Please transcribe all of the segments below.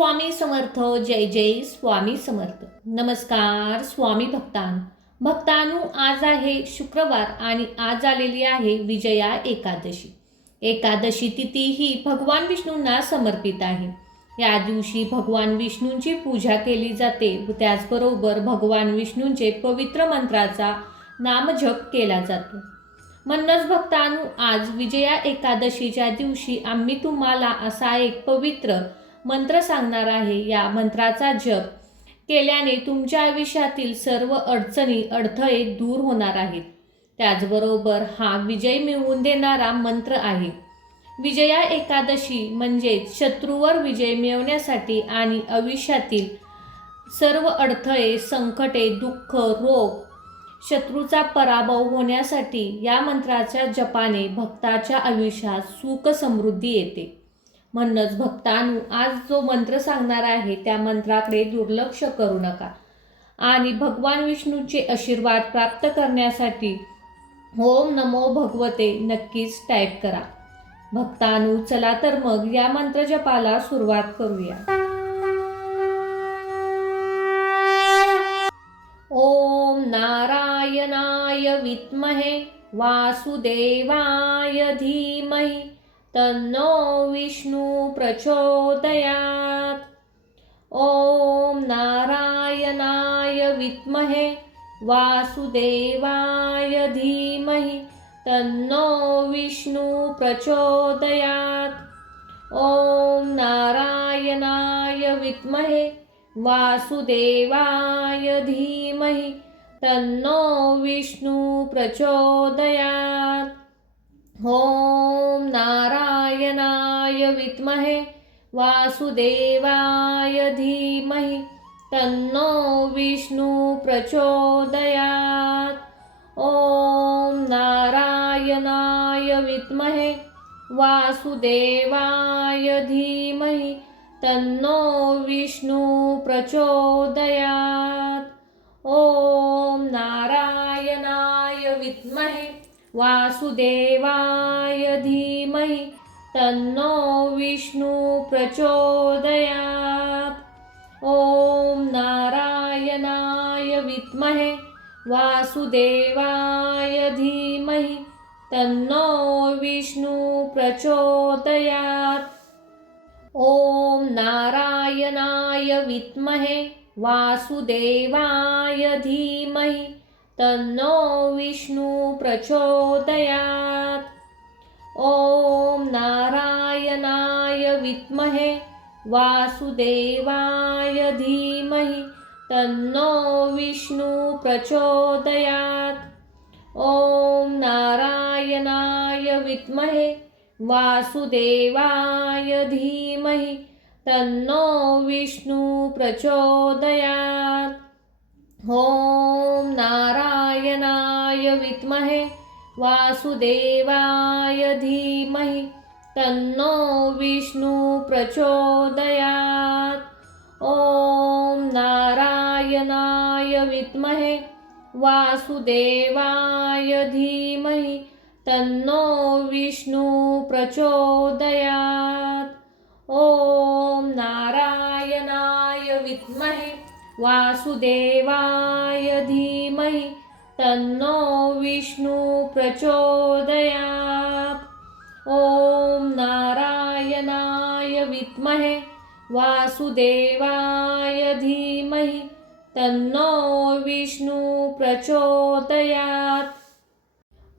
स्वामी समर्थ. जय जय स्वामी समर्थ. नमस्कार स्वामी भक्तांनो, आज आहे शुक्रवार आणि आज आलेली आहे विजया एकादशी. एकादशी तिथी ही भगवान विष्णूंना समर्पित आहे. या दिवशी भगवान विष्णूंची पूजा केली जाते व त्याचबरोबर भगवान विष्णूंचे पवित्र मंत्राचा नामजप केला जातो. म्हणूनच भक्तांनो, आज विजया एकादशीच्या दिवशी आम्ही तुम्हाला असा एक पवित्र मंत्र सांगणार आहे. या मंत्राचा जप केल्याने तुमच्या आयुष्यातील सर्व अडचणी अडथळे दूर होणार आहेत. त्याचबरोबर हा विजय मिळवून देणारा मंत्र आहे. विजया एकादशी म्हणजे शत्रूवर विजय मिळवण्यासाठी आणि आयुष्यातील सर्व अडथळे, संकटे, दुःख, रोग, शत्रूचा पराभव होण्यासाठी या मंत्राच्या जपाने भक्ताच्या आयुष्यात सुख समृद्धी येते. म्हणूनच भक्तांनो, आज जो मंत्र सांगणार आहे त्या मंत्राकडे दुर्लक्ष करू नका आणि भगवान विष्णूचे आशीर्वाद प्राप्त करण्यासाठी ओम नमो भगवते नक्कीच टाईप करा. भक्तांनो, चला तर मग या मंत्र जपाला सुरुवात करूया. ओम नारायणाय विद्महे वासुदेवाय धीमहि तन्नो विष्णु प्रचोदयात्. ओम नारायणाय विद्महे वासुदेवाय धीमहि तन्नो विष्णु प्रचोदयात्. ओम नारायणाय विद्महे वासुदेवाय धीमहि तन्नो विष्णु प्रचोदयात्. ओम नारायणाय विद्महे वासुदेवाय धीमहि तन्नो विष्णु प्रचोदयात्. ओम नारायणाय विद्महे वासुदेवाय धीमहि तन्नो विष्णु प्रचोदयात्. ओम नारायणाय विद्महे वासुदेवाय धीमहि तन्नो विष्णु प्रचोदयात्. ओम नारायणाय विद्महे वासुदेवाय धीमहि तन्नो विष्णु प्रचोदयात्. ओम नारायणाय विद्महे वासुदेवाय धीमहि तन्नो विष्णु प्रचोदयात्. ओम नारायणाय विद्महे वासुदेवाय धीमहि तन्नो विष्णु प्रचोदयात्. ओम नारायणाय विद्महे वासुदेवाय धीमहि तन्नो विष्णु प्रचोदयात्. ओम नारायणाय विद्महे वासुदेवाय धीमहि तन्नो विष्णु प्रचोदयात्. ओम नारायणाय विद्महे वासुदेवाय धीमहि तन्नो विष्णु प्रचोदयात्. ओम नारायणाय विद्महे वासुदेवाय धीमहि तन्नो विष्णु प्रचोदयात्. ओम नारायणाय विद्महे वासुदेवाय धीमहि तन्नो विष्णु प्रचोदयात्.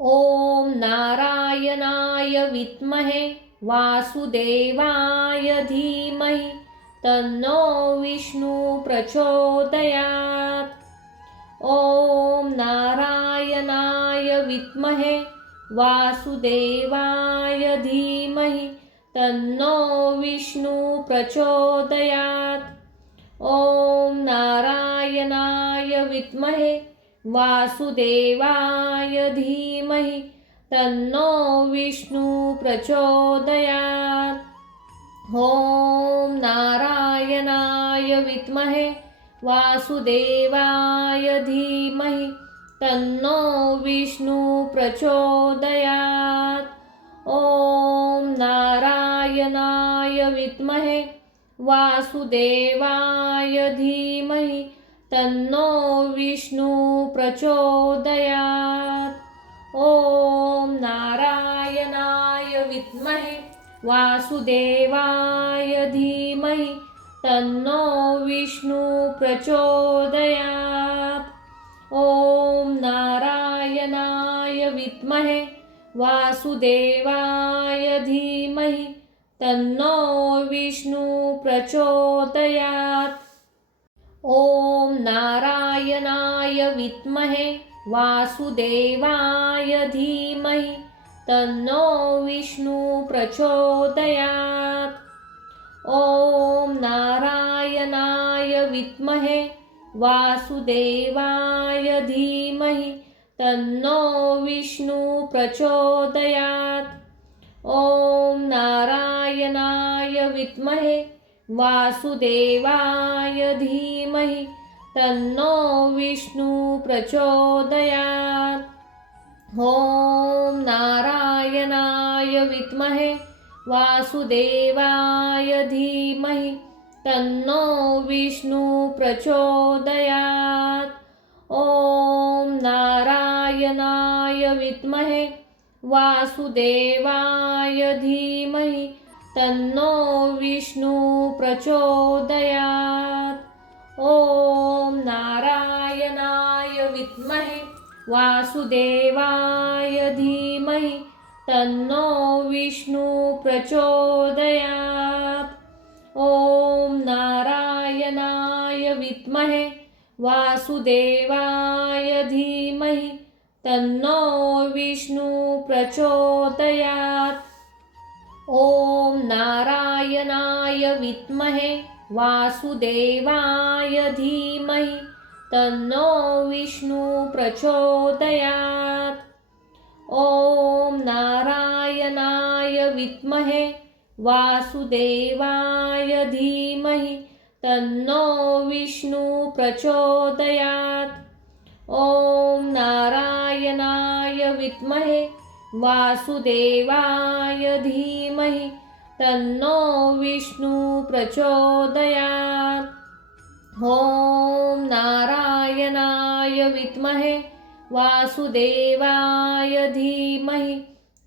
ओम नारायणाय विद्महे वासुदेवाय धीमहि तन्नो विष्णु प्रचोदयात्. ओम नारायणाय विद्महे वासुदेवाय धीमहि तन्नो विष्णु प्रचोदयात्. ओम नारायणाय विद्महे वासुदेवाय धीमहि तन्नो विष्णु प्रचोदयात्. ओम नारायणाय विद्महे वासुदेवाय धीमहि तन्नो विष्णु प्रचोदयात्. ओम नारायणाय विद्महे वासुदेवाय धीमहि तन्नो विष्णु प्रचोदयात्। ॐ नारायणाय विद्महे वासुदेवाय धीमहि तन्नो विष्णु प्रचोदयात्। ॐ नारायणाय विद्महे वासुदेवाय धीमहि तन्नो विष्णु प्रचोदयात्। ॐ नारायणाय विद्महे वासुदेवाय धीमहि तन्नो विष्णु प्रचोदयात्। ॐ नारायणाय विद्महे वासुदेवाय धीमहि तन्नो विष्णु प्रचोदयात्। ॐ नारायणाय विद्महे वासुदेवाय धीमहि तन्नो विष्णु प्रचोदयात्। ॐ नारायणाय विद्महे वासुदेवाय धीमहि तन्नो विष्णु प्रचोदयात्। ॐ नारायणाय विद्महे वासुदेवाय धीमहि तन्नो विष्णु प्रचोदयात्। ॐ नारायणाय विद्महे वासुदेवाय धीमहि तन्नो विष्णु प्रचोदयात्। ॐ नारायणाय विद्महे वासुदेवाय धीमहि तन्नो विष्णु प्रचोदयात्। ॐ नारायणाय विद्महे वासुदेवाय धीमहि तन्नो विष्णु प्रचोदयात्। ॐ नारायणाय विद्महे वासुदेवाय धीमहि तन्नो विष्णु प्रचोदयात्। ॐ नारायणाय विद्महे वासुदेवाय धीमहि तन्नो विष्णु प्रचोदयात्। ॐ नारायणाय विद्महे वासुदेवाय धीमहि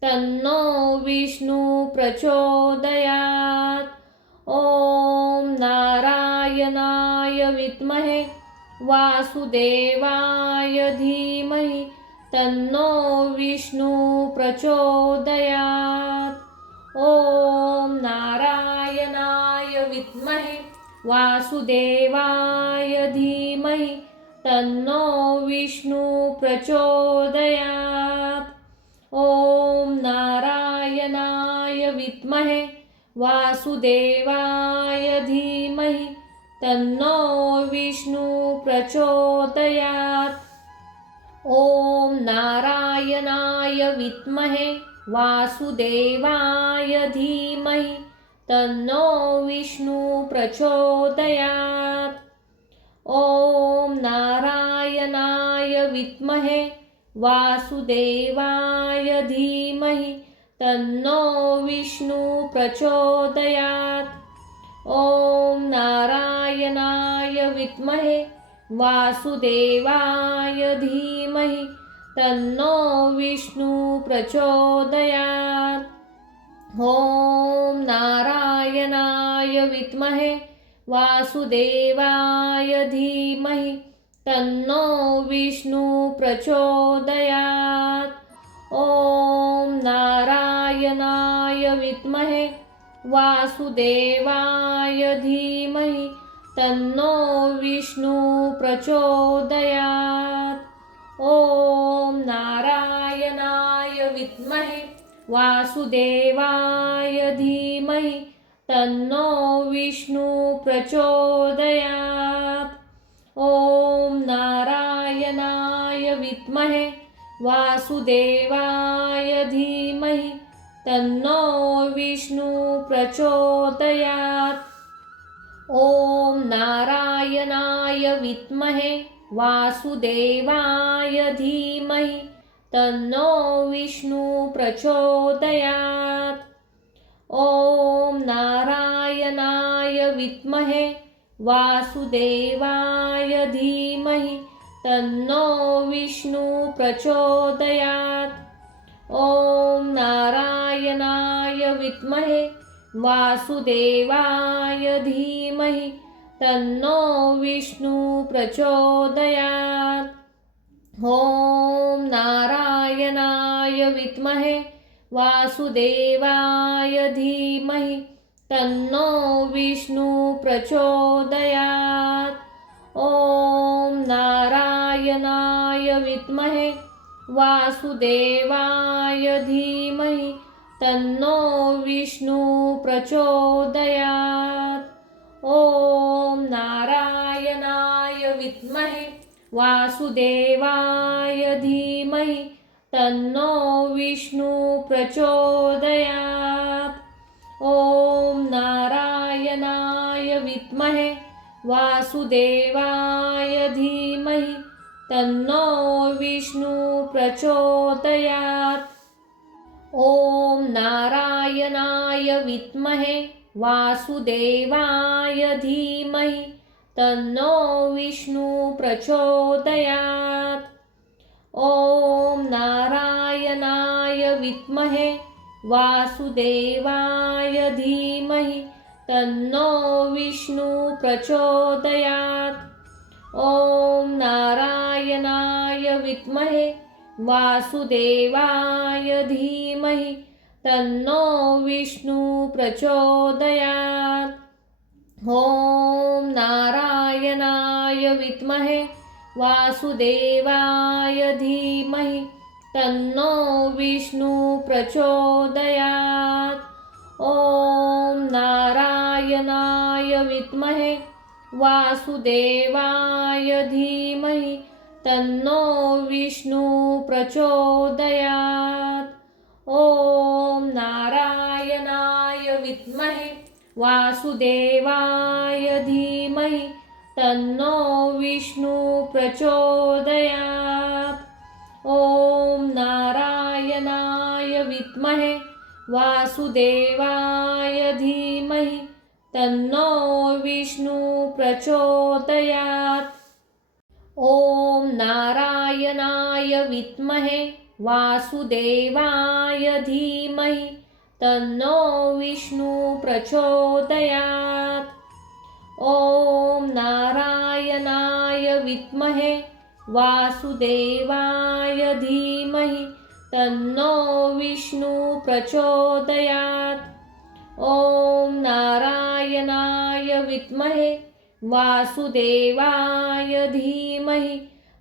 तन्नो विष्णु प्रचोदयात्। ॐ नारायणाय विद्महे वासुदेवाय धीमहि तन्नो विष्णु प्रचोदयात्। ॐ नारायणाय विद्महे वासुदेवाय धीमहि तन्नो विष्णु प्रचोदयात्। ॐ नारायणाय विद्महे वासुदेवाय धीमहि तन्नो विष्णु प्रचोदयात्। ॐ नारायणाय विद्महे वासुदेवाय धीमहि तन्नो विष्णु प्रचोदयात्। ॐ नारायणाय विद्महे वासुदेवाय धीमहि तन्नो विष्णु प्रचोदयात्। ॐ नारायणाय विद्महे वासुदेवाय धीमहि तन्नो विष्णु प्रचोदयात्। ॐ नारायणाय विद्महे वासुदेवाय धीमहि तन्नो विष्णु प्रचोदयात्। ॐ नारायणाय विद्महे वासुदेवाय धीमहि तन्नो विष्णु प्रचोदयात्। ॐ नारायणाय विद्महे वासुदेवाय धीमहि तन्नो विष्णु प्रचोदयात्। ॐ नारायणाय विद्महे वासुदेवाय धीमहि तन्नो विष्णु प्रचोदयात्। ॐ नारायणाय विद्महे वासुदेवाय धीमहि तन्नो विष्णु प्रचोदयात्। ॐ नारायणाय विद्महे वासुदेवाय धीमहि तन्नो विष्णु प्रचोदयात्। ॐ नारायणाय विद्महे वासुदेवाय धीमहि तन्नो विष्णु प्रचोदयात्। ॐ नारायणाय विद्महे वासुदेवाय धीमहि तन्नो विष्णु प्रचोदयात्। ॐ नारायणाय विद्महे वासुदेवाय धीमहि तन्नो विष्णु प्रचोदयात्। ॐ नारायणाय विद्महे वासुदेवाय धीमहि तन्नो विष्णु प्रचोदयात्। ॐ नारायणाय विद्महे वासुदेवाय धीमहि तन्नो विष्णु प्रचोदयात्। ॐ नारायणाय विद्महे वासुदेवाय धीमहि तन्नो विष्णु प्रचोदयात्। ॐ नारायणाय विद्महे वासुदेवाय धीमहि तन्नो विष्णु प्रचोदयात्। ॐ नारायणाय विद्महे वासुदेवाय धीमहि तन्नो विष्णु प्रचोदयात्। ॐ नारायणाय विद्महे वासुदेवाय धीमहि तन्नो विष्णु प्रचोदयात्। ॐ नारायणाय विद्महे वासुदेवाय धीमहि तन्नो विष्णु प्रचोदयात्। ॐ नारायणाय विद्महे वासुदेवाय धीमहि तन्नो विष्णु प्रचोदयात्। ॐ नारायणाय विद्महे वासुदेवाय धीमहि तन्नो विष्णु प्रचोदयात्। ॐ नारायणाय विद्महे वासुदेवाय धीमहि तन्नो विष्णु प्रचोदयात्। ॐ नारायणाय विद्महे वासुदेवाय धीमहि तन्नो विष्णु प्रचोदयात्। ॐ नारायणाय विद्महे वासुदेवाय धीमहि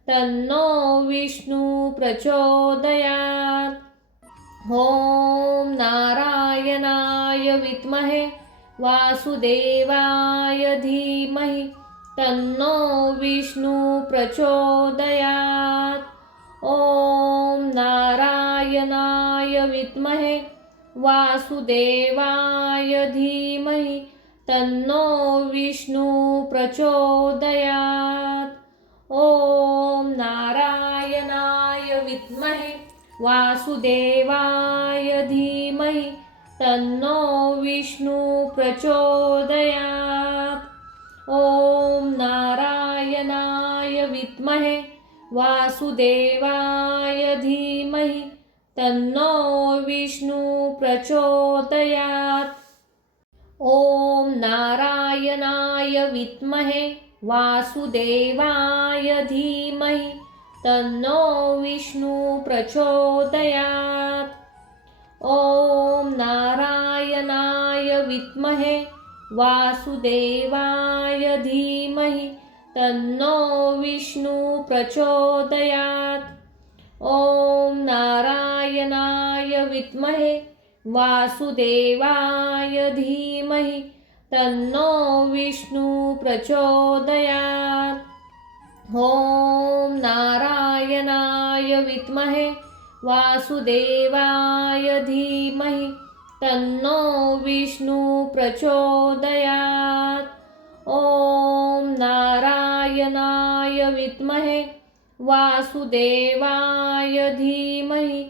तन्नो विष्णु प्रचोदयात्। ॐ नारायणाय विद्महे वासुदेवाय धीमहि तन्नो विष्णु प्रचोदयात्। ॐ नारायणाय विद्महे वासुदेवाय धीमहि तन्नो विष्णु प्रचोदयात्। ॐ नारायणाय विद्महे वासुदेवाय धीमहि तन्नो विष्णु प्रचोदयात्। ॐ नारायणाय विद्महे वासुदेवाय धीमहि तन्नो विष्णु प्रचोदयात्। ॐ नारायणाय विद्महे वासुदेवाय धीमहि तन्नो विष्णु प्रचोदयात्। ॐ नारायणाय विद्महे वासुदेवाय धीमहि तन्नो विष्णु प्रचोदयात्। ॐ नारायणाय विद्महे वासुदेवाय धीमहि तन्नो विष्णु प्रचोदयात्। ॐ नारायणाय विद्महे वासुदेवाय धीमहि तन्नो विष्णु प्रचोदयात्। ॐ नारायणाय विद्महे वासुदेवाय धीमहि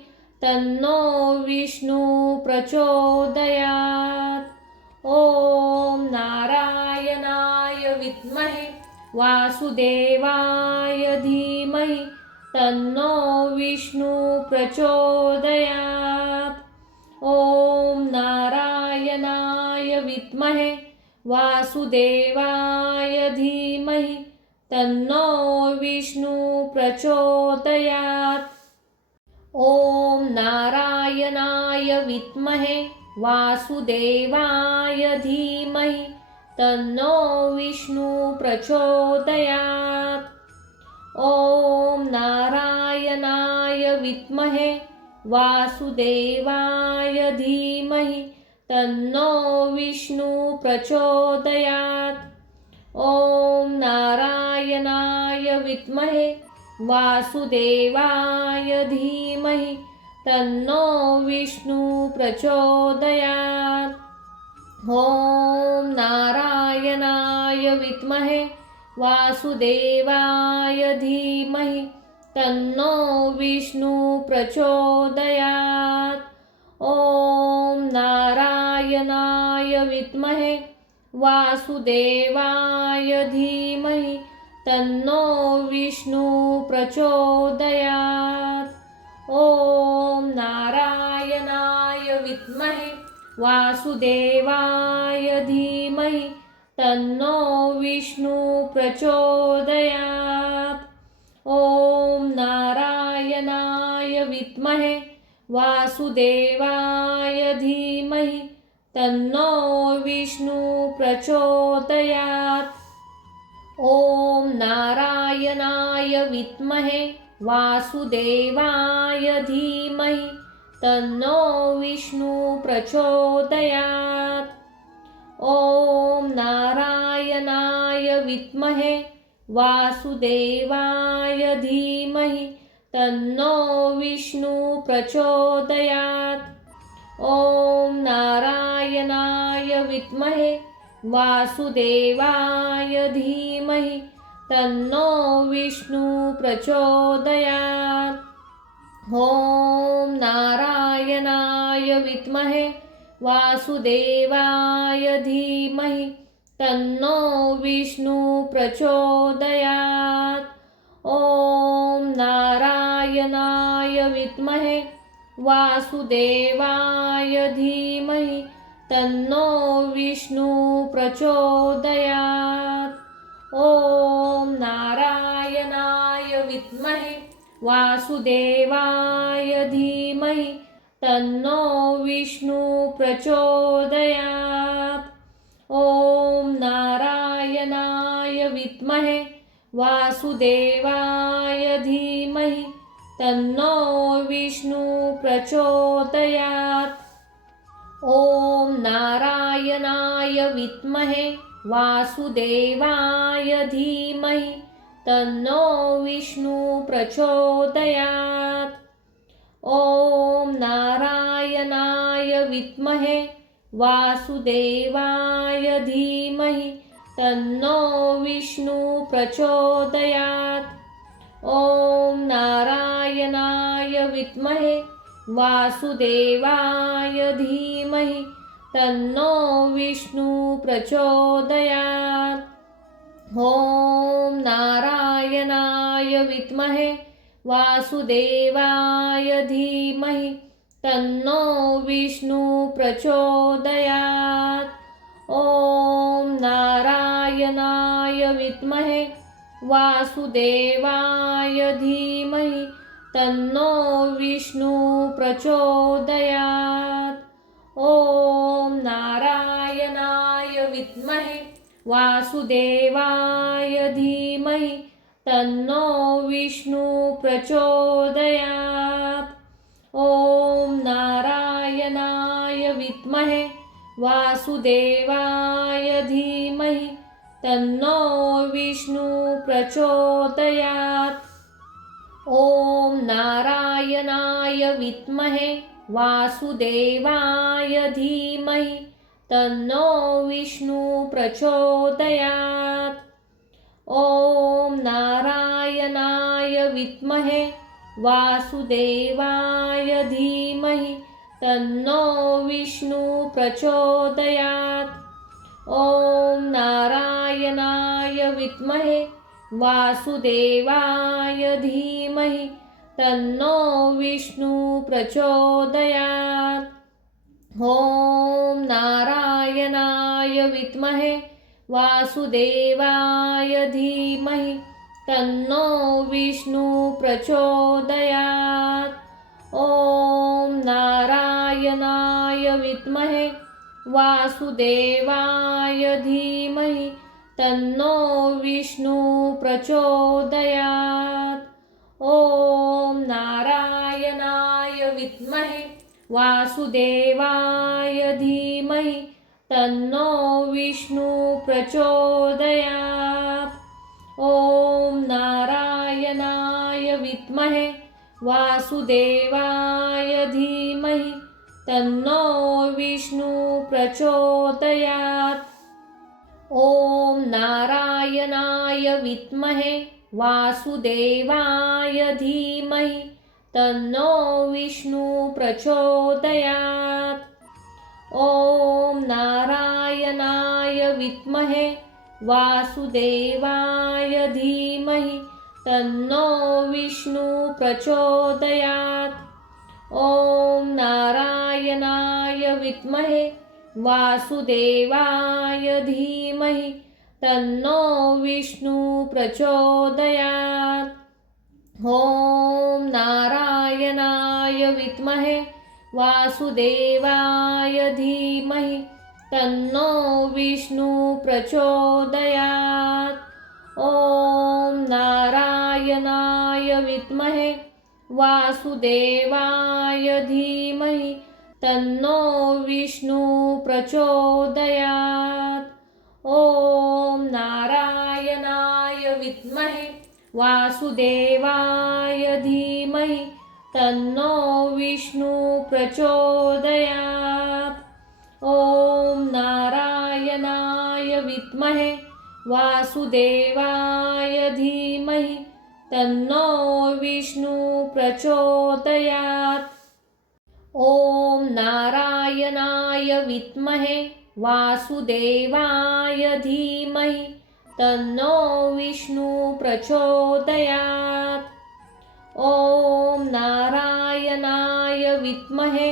तन्नो विष्णु प्रचोदयात्। ॐ नारायणाय वासुदेवाय धीमहि तन्नो विष्णु प्रचोदयात्। ॐ नारायणाय विद्महे वासुदेवाय धीमहि तन्नो विष्णु प्रचोदयात्। ॐ नारायणाय विद्महे वासुदेवाय धीमहि तन्नो विष्णु प्रचोदयात्। ॐ नारायणाय विद्महे वासुदेवाय धीमहि तन्नो विष्णु प्रचोदयात्। ॐ नारायणाय विद्महे वासुदेवाय धीमहि तन्नो विष्णु प्रचोदयात्। ॐ नारायणाय विद्महे वासुदेवाय धीमहि तन्नो विष्णु प्रचोदयात्। ॐ नारायणाय विद्महे वासुदेवाय धीमहि तन्नो विष्णु प्रचोदयात्। ॐ नारायणाय विद्महे वासुदेवाय धीमहि तन्नो विष्णु प्रचोदयात्। ॐ नारायणाय विद्महे वासुदेवाय धीमहि तन्नो विष्णु प्रचोदयात्। ॐ नारायणाय विद्महे वासुदेवाय धीमहि तन्नो विष्णु प्रचोदयात्। ॐ नारायणाय विद्महे वासुदेवाय धीमहि तन्नो विष्णु प्रचोदयात्। ॐ नारायणाय विद्महे वासुदेवाय धीमहि तन्नो विष्णु प्रचोदयात्। ॐ नारायणाय विद्महे वासुदेवाय धीमहि तन्नो विष्णु प्रचोदयात्। ॐ नारायणाय विद्महे वासुदेवाय धीमहि तन्नो विष्णु प्रचोदयात्। ॐ नारायणाय विद्महे वासुदेवाय धीमहि तन्नो विष्णु प्रचोदयात्। ॐ नारायणाय विद्महे वासुदेवाय धीमहि तन्नो विष्णु प्रचोदयात्। ॐ नारायणाय विद्महे वासुदेवाय धीमहि तन्नो विष्णु प्रचोदयात्। ॐ नारायणाय विद्महे वासुदेवाय धीमहि तन्नो विष्णु प्रचोदयात्। ॐ नारायणाय विद्महे वासुदेवाय धीमहि तन्नो विष्णु प्रचोदयात्। ॐ नारायणाय विद्महे वासुदेवाय धीमहि तन्नो विष्णु प्रचोदयात्। ॐ नारायणाय विद्महे वासुदेवाय धीमहि तन्नो विष्णु प्रचोदयात्। ॐ नारायणाय विद्महे वासुदेवाय धीमहि तन्नो विष्णु प्रचोदयात्। ॐ नारायणाय विद्महे वासुदेवाय धीमहि तन्नो विष्णु प्रचोदयात्। ॐ नारायणाय विद्महे वासुदेवाय धीमहि तन्नो विष्णु प्रचोदयात्। ॐ नारायणाय विद्महे वासुदेवाय धीमहि तन्नो विष्णु प्रचोदयात्। ॐ नारायणाय विद्महे वासुदेवाय धीमहि तन्नो विष्णु प्रचोदयात्। ॐ नारायणाय विद्महे वासुदेवाय धीमहि तन्नो विष्णु प्रचोदयात्। ॐ नारायणाय विद्महे वासुदेवाय धीमहि तन्नो विष्णु प्रचोदयात्। ॐ नारायणाय विद्महे वासुदेवाय धीमहि तन्नो विष्णु प्रचोदयात्। ॐ नारायणाय विद्महे वासुदेवाय धीमहि तन्नो विष्णु प्रचोदयात्। ॐ नारायणाय विद्महे वासुदेवाय धीमहि तन्नो विष्णु प्रचोदयात्। ॐ नारायणाय विद्महे वासुदेवाय धीमहि तन्नो विष्णु प्रचोदयात्। ॐ नारायणाय विद्महे वासुदेवाय धीमहि तन्नो विष्णु प्रचोदयात्। ॐ नारायणाय विद्महे वासुदेवाय धीमहि तन्नो विष्णु प्रचोदयात्। ॐ नारायणाय विद्महे वासुदेवाय धीमहि तन्नो विष्णु प्रचोदयात्। ॐ नारायणाय विद्महे वासुदेवाय धीमहि तन्नो विष्णु प्रचोदयात्। ॐ नारायणाय विद्महे वासुदेवाय धीमहि तन्नो विष्णु प्रचोदयात्। ॐ नारायणाय विद्महे वासुदेवाय धीमहि तन्नो विष्णु प्रचोदयात्। ॐ नारायणाय विद्महे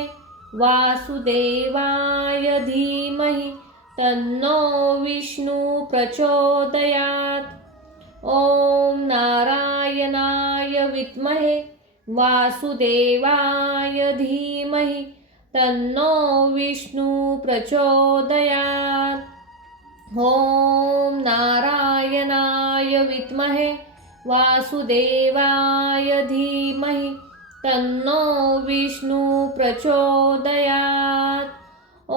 वासुदेवाय धीमहि तन्नो विष्णु प्रचोदयात्। ॐ नारायणाय विद्महे वासुदेवाय धीमहि तन्नो विष्णु प्रचोदयात्। ॐ नारायणाय विद्महे वासुदेवाय धीमहि तन्नो विष्णु प्रचोदयात्। ॐ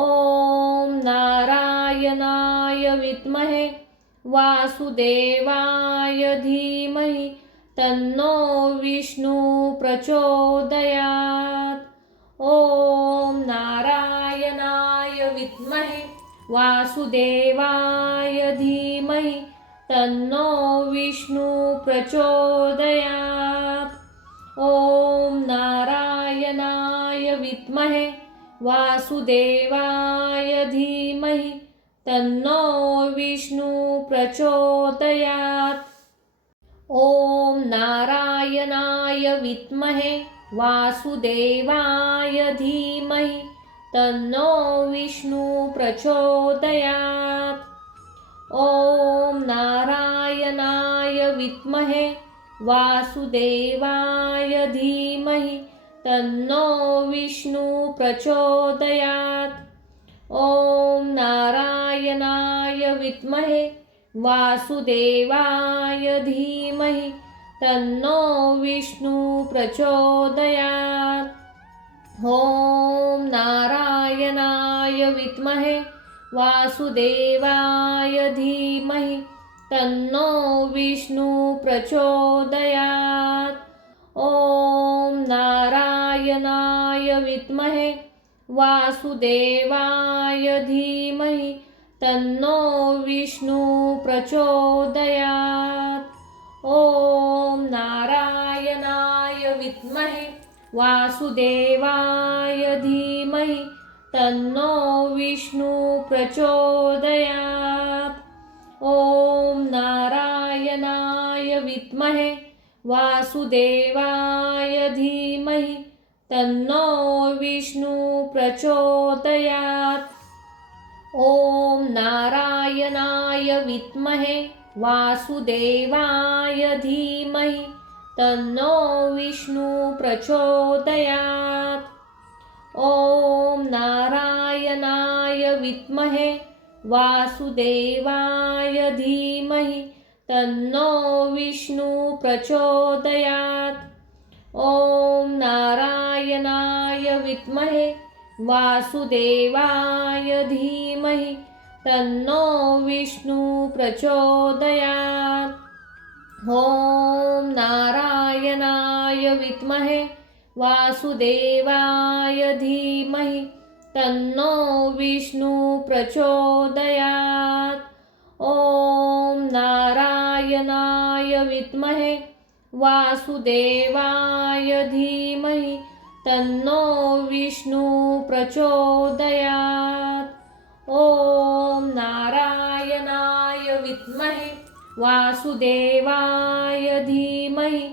नारायणाय विद्महे वासुदेवाय धीमहि तन्नो विष्णु प्रचोदयात्। ॐ नारायणाय विद्महे वासुदेवाय धीमहि तन्नो विष्णु प्रचोदयात्। ॐ नारायणाय विद्महे वासुदेवाय धीमहि तन्नो विष्णु प्रचोदयात्। ॐ नारायणाय विद्महे वासुदेवाय धीमहि तन्नो विष्णु प्रचोदयात्। ॐ नारायणाय विद्महे वासुदेवाय धीमहि तन्नो विष्णु प्रचोदयात्। ॐ नारायणाय विद्महे वासुदेवाय धीमहि तन्नो विष्णु प्रचोदयात्। ॐ नारायणाय विद्महे वासुदेवाय धीमहि तन्नो विष्णु प्रचोदयात्। ॐ नारायणाय विद्महे वासुदेवाय धीमहि तन्नो विष्णु प्रचोदयात्। ॐ नारायणाय विद्महे वासुदेवाय धीमहि तन्नो विष्णु प्रचोदयात्। ॐ नारायणाय वासुदेवाय धीमहि तन्नो विष्णु प्रचोदयात्। ॐ नारायणाय विद्महे वासुदेवाय धीमहि तन्नो विष्णु प्रचोदयात्। ॐ नारायणाय विद्महे वासुदेवाय धीमहि तन्नो विष्णु प्रचोदयात्। ॐ नारायणाय विद्महे वासुदेवाय धीमहि तन्नो विष्णु प्रचोदयात्। ॐ नारायणाय विद्महे वासुदेवाय धीमहि तन्नो विष्णु प्रचोदयात्। ॐ नारायणाय विद्महे वासुदेवाय धीमहि तन्नो विष्णु प्रचोदयात्। ॐ नारायणाय विद्महे वासुदेवाय धीमहि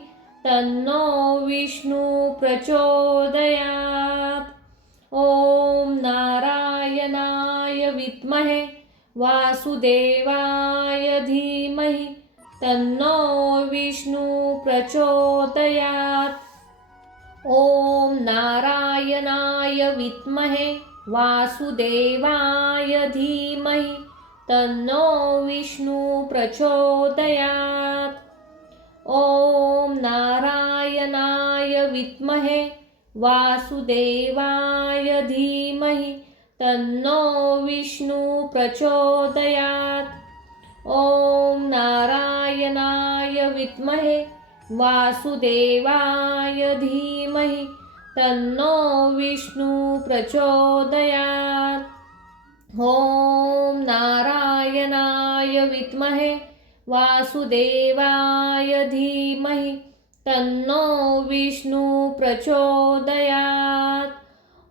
तन्नो विष्णु प्रचोदयात्। ॐ नारायणाय विद्महे वासुदेवाय धीमहि तन्नो विष्णु प्रचोदयात्। ॐ नारायणाय विद्महे वासुदेवाय धीमहि तन्नो विष्णु प्रचोदयात्। ॐ नारायणाय विद्महे वासुदेवाय धीमहि तन्नो विष्णु प्रचोदयात्। ॐ नारायणाय विद्महे वासुदेवाय धीमहि तन्नो विष्णु प्रचोदयात्। ॐ नारायणाय विद्महे वासुदेवाय धीमहि तन्नो विष्णु प्रचोदयात्।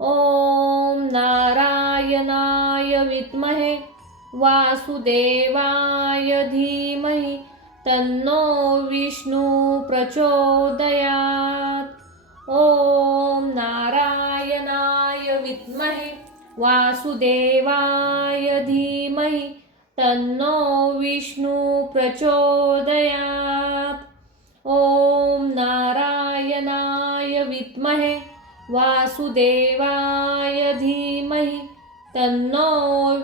ॐ नारायणाय विद्महे वासुदेवाय धीमहि तन्नो विष्णु प्रचोदयात्। ॐ नारायणाय विद्महे वासुदेवाय धीमहि तन्नो विष्णु प्रचोदयात्। ॐ नारायणाय विद्महे वासुदेवाय धीमहि तन्नो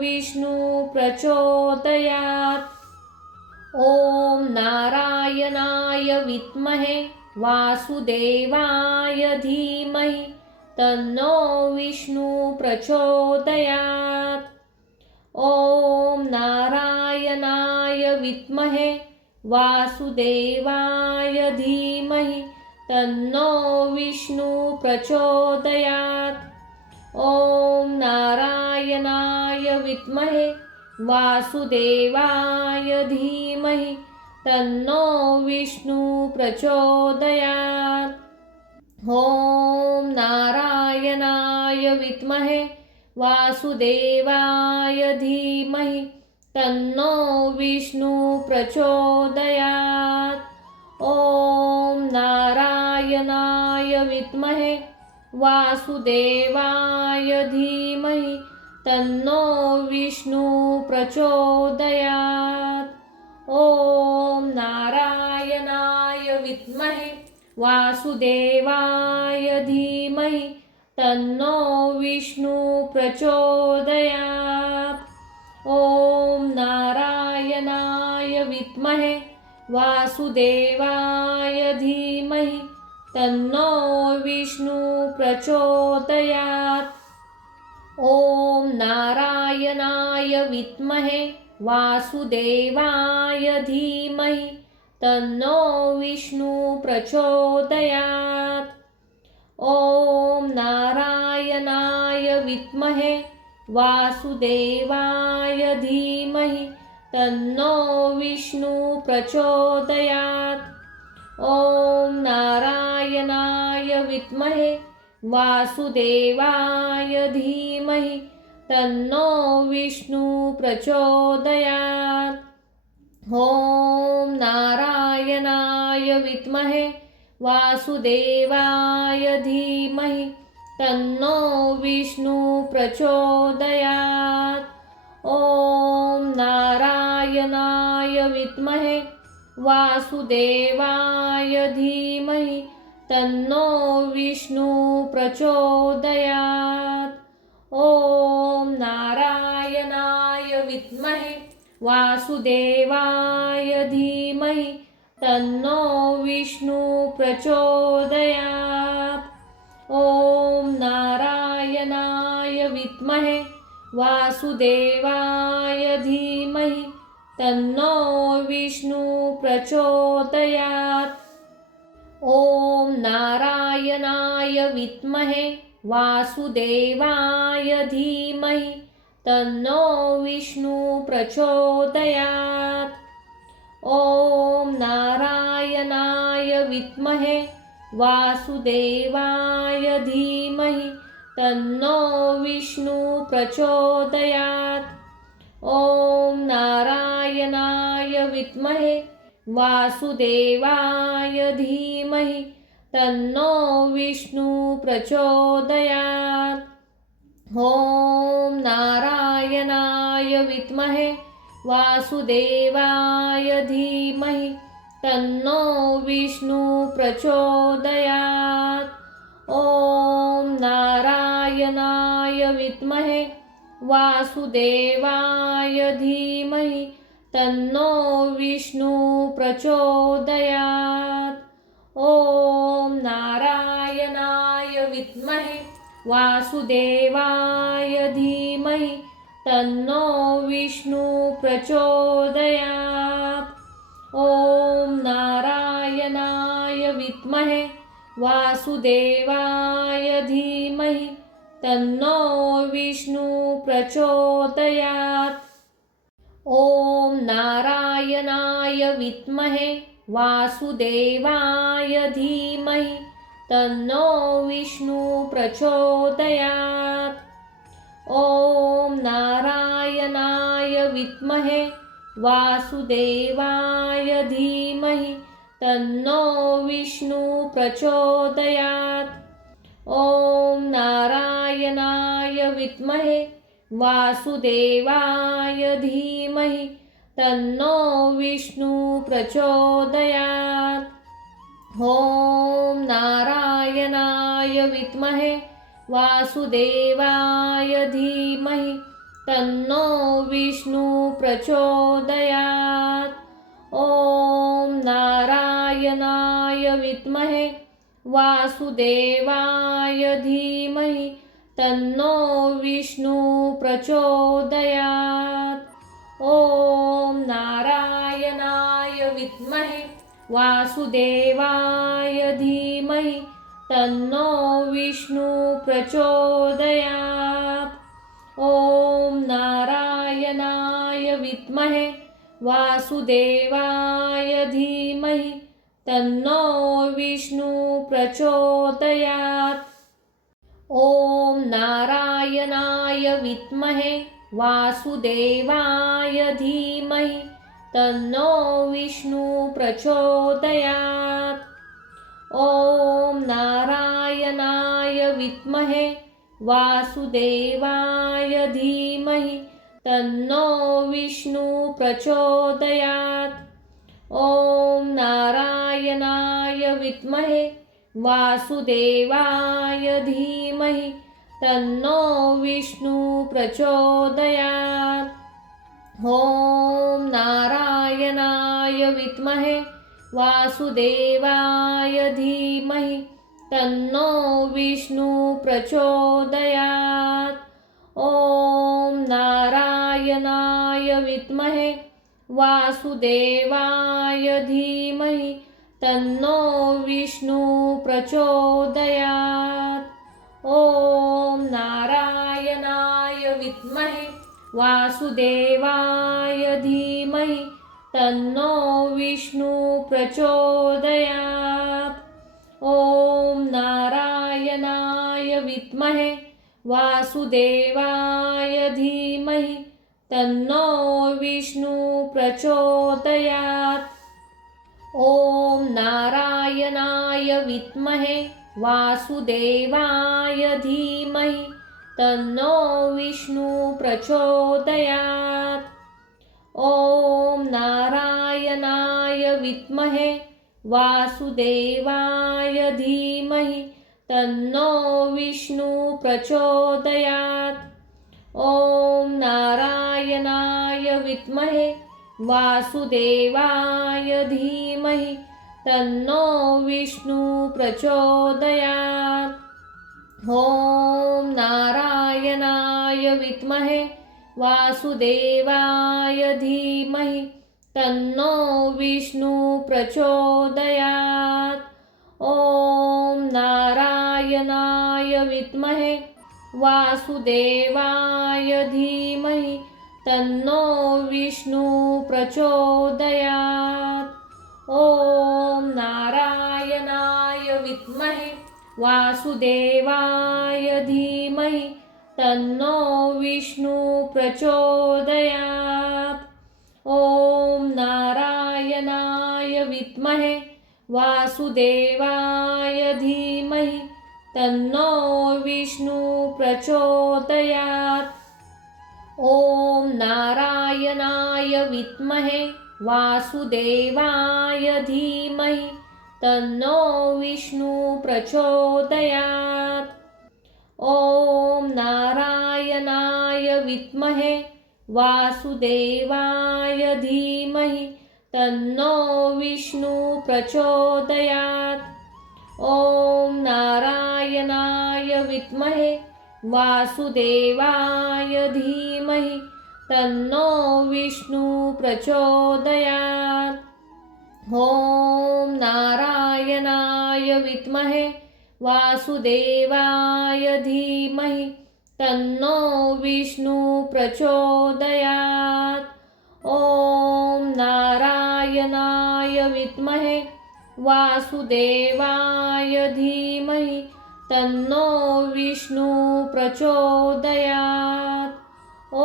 विष्णु प्रचोदयात्। ॐ नारायणाय विद्महे वासुदेवाय धीमहि तन्नो विष्णु प्रचोदयात्। ॐ नारायणाय विद्महे वासुदेवाय धीमहि तन्नो विष्णु प्रचोदयात्। ॐ नारायणाय विद्महे वासुदेवाय धीमहि तन्नो विष्णु प्रचोदयात्। ॐ नारायणाय विद्महे वासुदेवाय धीमहि तन्नो विष्णु प्रचोदयात्। ॐ नारायणाय विद्महे वासुदेवाय धीमहि तन्नो विष्णु प्रचोदयात्। ॐ नारायणाय विद्महे वासुदेवाय धीमहि तन्नो विष्णु प्रचोदयात्। ॐ नारायणाय विद्महे वासुदेवाय धीमहि तन्नो विष्णु प्रचोदयात्। ॐ नारायणाय विद्महे वासुदेवाय धीमहि तन्नो विष्णु प्रचोदयात्। ॐ नारायणाय विद्महे वासुदेवाय धीमहि तन्नो विष्णु प्रचोदयात्। ॐ नारायणाय विद्महे वासुदेवाय धीमहि तन्नो विष्णु प्रचोदयात्। ॐ नारायणाय विद्महे वासुदेवाय धीमहि तन्नो विष्णु प्रचोदयात्। ॐ नारायणाय विद्महे वासुदेवाय धीमहि तन्नो विष्णु प्रचोदयात्। ॐ नारायणाय विद्महे वासुदेवाय धीमहि तन्नो विष्णु प्रचोदयात्। ॐ नारायणाय विद्महे वासुदेवाय धीमहि तन्नो विष्णु प्रचोदयात्। ॐ नारायणाय विद्महे वासुदेवाय धीमहि तन्नो विष्णु प्रचोदयात्। ॐ नारायणाय विद्महे वासुदेवाय धीमहि तन्नो विष्णु प्रचोदयात्। ॐ नारायणाय विद्महे वासुदेवाय धीमहि तन्नो विष्णु प्रचोदयात्। ॐ नारायणाय विद्महे वासुदेवाय धीमहि तन्नो विष्णु प्रचोदयात्। ॐ नारायणाय विद्महे वासुदेवाय धीमहि तन्नो विष्णु प्रचोदयात्। ॐ नारायणाय विद्महे वासुदेवाय धीमहि तन्नो विष्णु प्रचोदयात्। ॐ नारायणाय विद्महे वासुदेवाय धीमहि तन्नो विष्णु प्रचोदयात्। ॐ नारायणाय विद्महे वासुदेवाय धीमहि तन्नो विष्णु प्रचोदयात्। ॐ नारायणाय विद्महे वासुदेवाय धीमहि तन्नो विष्णु प्रचोदयात्। ॐ नारायणाय विद्महे वासुदेवाय धीमहि तन्नो विष्णु प्रचोदयात्। ॐ नारायणाय विद्महे वासुदेवाय धीमहि तन्नो विष्णु प्रचोदयात्। ॐ नारायणाय विद्महे वासुदेवाय धीमहि तन्नो विष्णु प्रचोदयात्। ॐ नारायणाय विद्महे वासुदेवाय धीमहि तन्नो विष्णु प्रचोदयात्। ॐ नारायणाय विद्महे वासुदेवाय धीमहि तन्नो विष्णु प्रचोदयात्। ॐ नारायणाय विद्महे वासुदेवाय धीमहि तन्नो विष्णु प्रचोदयात्। ॐ नारायणाय विद्महे वासुदेवाय धीमहि तन्नो विष्णु प्रचोदयात्। ॐ नारायणाय विद्महे वासुदेवाय धीमहि तन्नो विष्णु प्रचोदयात्। ॐ नारायणाय विद्महे वासुदेवाय धीमहि तन्नो विष्णु प्रचोदयात्। ॐ नारायणाय विद्महे वासुदेवाय धीमहि तन्नो विष्णु प्रचोदयात्। ॐ नारायणाय विद्महे वासुदेवाय धीमहि तन्नो विष्णु प्रचोदयात्। ॐ नारायणाय विद्महे वासुदेवाय धीमहि तन्नो विष्णु प्रचोदयात्। ॐ नारायणाय विद्महे वासुदेवाय धीमहि तन्नो विष्णु प्रचोदयात्। ॐ नारायणाय विद्महे वासुदेवाय धीमहि तन्नो विष्णु प्रचोदयात्। ॐ नारायणाय विद्महे वासुदेवाय धीमहि तन्नो विष्णु प्रचोदयात्। ॐ नारायणाय विद्महे वासुदेवाय धीमहि तन्नो विष्णु प्रचोदयात्। ॐ नारायणाय विद्महे वासुदेवाय धीमहि तन्नो विष्णु प्रचोदयात्। ॐ नारायणाय विद्महे वासुदेवाय धीमहि तन्नो विष्णु प्रचोदयात्। ॐ नारायणाय विद्महे वासुदेवाय धीमहि तन्नो विष्णु प्रचोदयात्। ॐ नारायणाय विद्महे वासुदेवाय धीमहि तन्नो विष्णु प्रचोदयात्। ॐ नारायणाय विद्महे वासुदेवाय धीमहि तन्नो विष्णु प्रचोदयात्। ॐ नारायणाय विद्महे वासुदेवाय धीमहि तन्नो विष्णु प्रचोदयात्। ॐ नारायणाय विद्महे वासुदेवाय धीमहि तन्नो विष्णु प्रचोदयात्। ॐ नारायणाय विद्महे वासुदेवाय धीमहि तन्नो विष्णु प्रचोदयात्। ॐ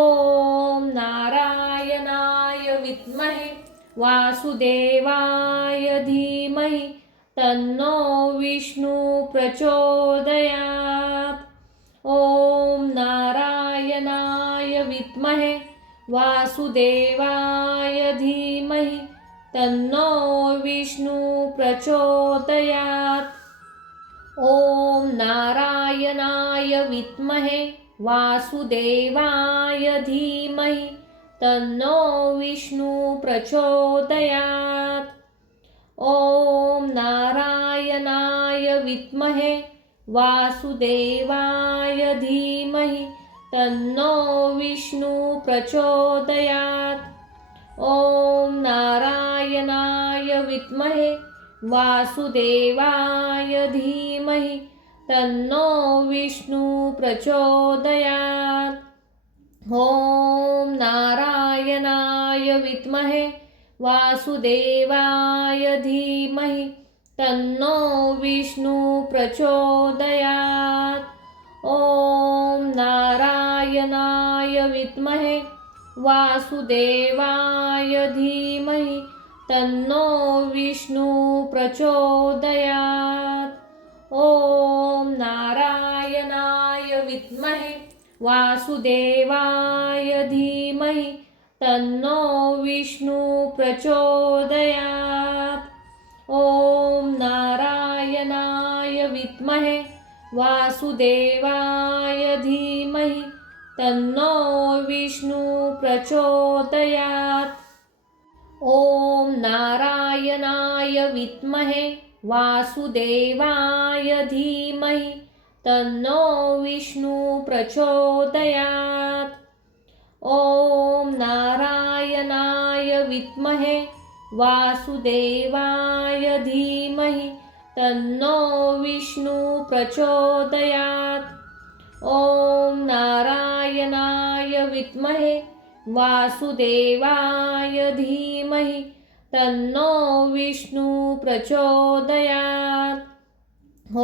नारायणाय विद्महे वासुदेवाय धीमहि तन्नो विष्णु प्रचोदयात्। ॐ नारायणाय विद्महे वासुदेवाय धीमहि तन्नो विष्णु प्रचोदयात्। ॐ नारायणाय विद्महे वासुदेवाय धीमहि तन्नो विष्णु प्रचोदयात्। ॐ नारायणाय विद्महे वासुदेवाय धीमहि तन्नो विष्णु प्रचोदयात्। ॐ नारायणाय विद्महे वासुदेवाय धीमहि तन्नो विष्णु प्रचोदयात्। ॐ नारायणाय विद्महे वासुदेवाय धीमहि तन्नो विष्णु प्रचोदयात्। ॐ नारायणाय विद्महे वासुदेवाय धीमहि तन्नो विष्णु प्रचोदयात्। ॐ नारायणाय विद्महे वासुदेवाय धीमहि तन्नो विष्णु प्रचोदयात्। ॐ नारायणाय विद्महे वासुदेवाय धीमहि तन्नो विष्णु प्रचोदयात्। ॐ नारायणाय विद्महे वासुदेवाय धीमहि तन्नो विष्णु प्रचोदयात्। ॐ नारायणाय विद्महे वासुदेवाय धीमहि तन्नो विष्णु प्रचोदयात्। ॐ नारायणाय विद्महे वासुदेवाय धीमहि तन्नो विष्णु प्रचोदयात्। ॐ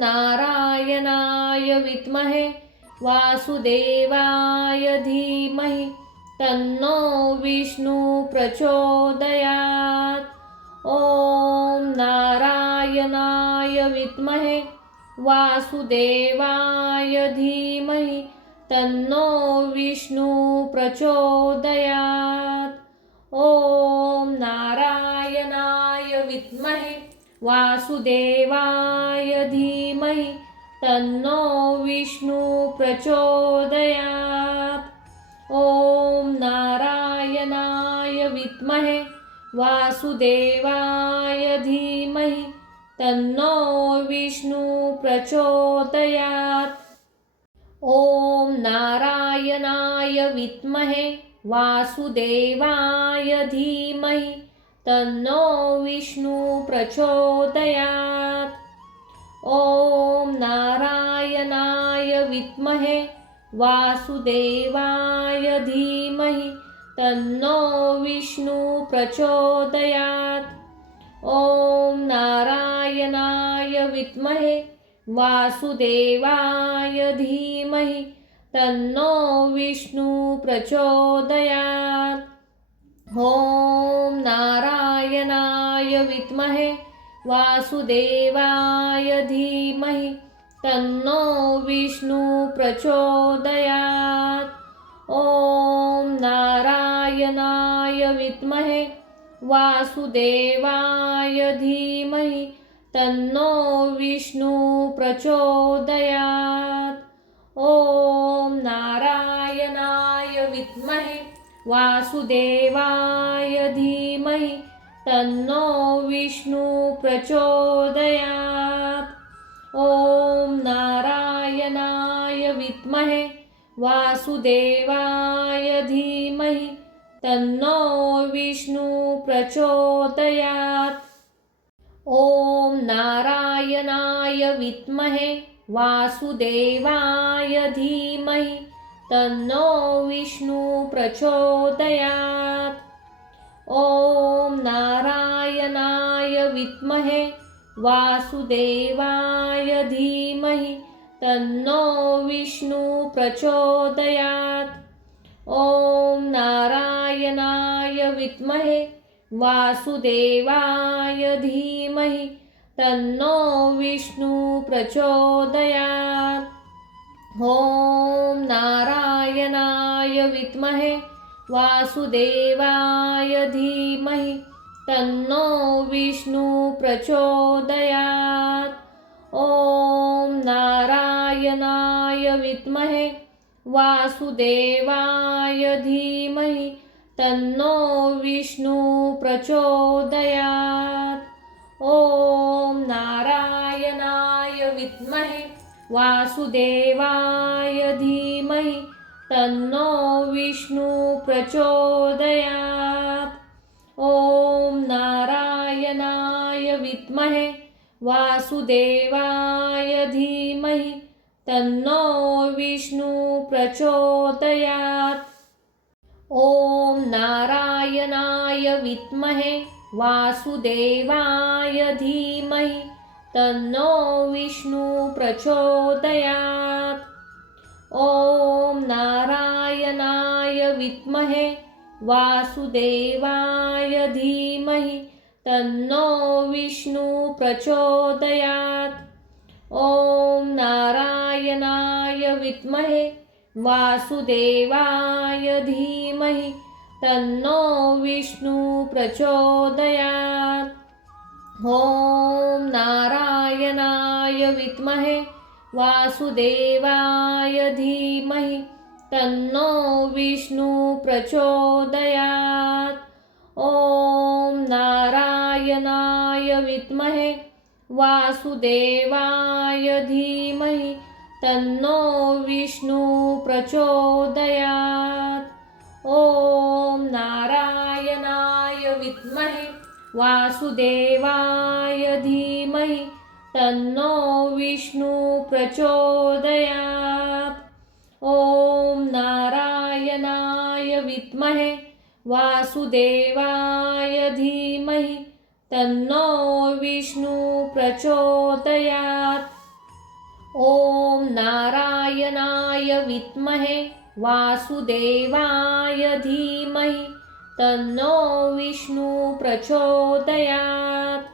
नारायणाय विद्महे वासुदेवाय धीमहि तन्नो विष्णु प्रचोदयात्। ॐ नारायणाय विद्महे वासुदेवाय धीमहि तन्नो विष्णु प्रचोदयात्। ॐ नारायणाय विद्महे वासुदेवाय धीमहि तन्नो विष्णु प्रचोदयात्। ॐ नारायणाय विद्महे वासुदेवाय धीमहि तन्नो विष्णु प्रचोदयात्। ॐ नारायणाय विद्महे वासुदेवाय धीमहि तन्नो विष्णु प्रचोदयात्। ॐ नारायणाय विद्महे वासुदेवाय धीमहि तन्नो विष्णु प्रचोदयात्। ॐ नारायणाय विद्महे वासुदेवाय धीमहि तन्नो विष्णु प्रचोदयात्। ॐ नारायणाय विद्महे वासुदेवाय धीमहि तन्नो विष्णु प्रचोदयात्। ॐ नारायणाय विद्महे वासुदेवाय धीमहि तन्नो विष्णु प्रचोदयात्। ॐ नारायणाय विद्महे वासुदेवाय धीमहि तन्नो विष्णु प्रचोदयात्। ॐ नारायणाय विद्महे वासुदेवाय धीमहि तन्नो विष्णु प्रचोदयात्। ॐ नारायणाय विद्महे वासुदेवाय धीमहि तन्नो विष्णु प्रचोदयात्। ॐ नारायणाय विद्महे वासुदेवाय धीमहि तन्नो विष्णु प्रचोदयात्। ॐ नारायणाय विद्महे वासुदेवाय धीमहि तन्नो विष्णु प्रचोदयात्। ॐ नारायणाय विद्महे वासुदेवाय धीमहि तन्नो विष्णु प्रचोदयात्। ॐ नारायणाय विद्महे वासुदेवाय धीमहि तन्नो विष्णु प्रचोदयात्। ॐ नारायणाय विद्महे वासुदेवाय धीमहि तन्नो विष्णु प्रचोदयात्। ॐ नारायणाय विद्महे वासुदेवाय धीमहि तन्नो विष्णु प्रचोदयात्। ॐ नारायणाय विद्महे वासुदेवाय धीमहि तन्नो विष्णु प्रचोदयात्। ॐ नारायणाय विद्महे वासुदेवाय धीमहि तन्नो विष्णु प्रचोदयात्। ॐ नारायणाय विद्महे वासुदेवाय धीमहि तन्नो विष्णु प्रचोदयात्। ॐ नारायणाय विद्महे वासुदेवाय धीमहि तन्नो विष्णु प्रचोदयात्। ॐ नारायणाय विद्महे वासुदेवाय धीमहि तन्नो विष्णु प्रचोदयात्। ॐ नारायणाय विद्महे वासुदेवाय धीमहि तन्नो विष्णु प्रचोदयात्। ॐ नारायणाय विद्महे वासुदेवाय धीमहि तन्नो विष्णु प्रचोदयात्। ॐ नारायणाय विद्महे वासुदेवाय धीमहि तन्नो विष्णु प्रचोदयात्।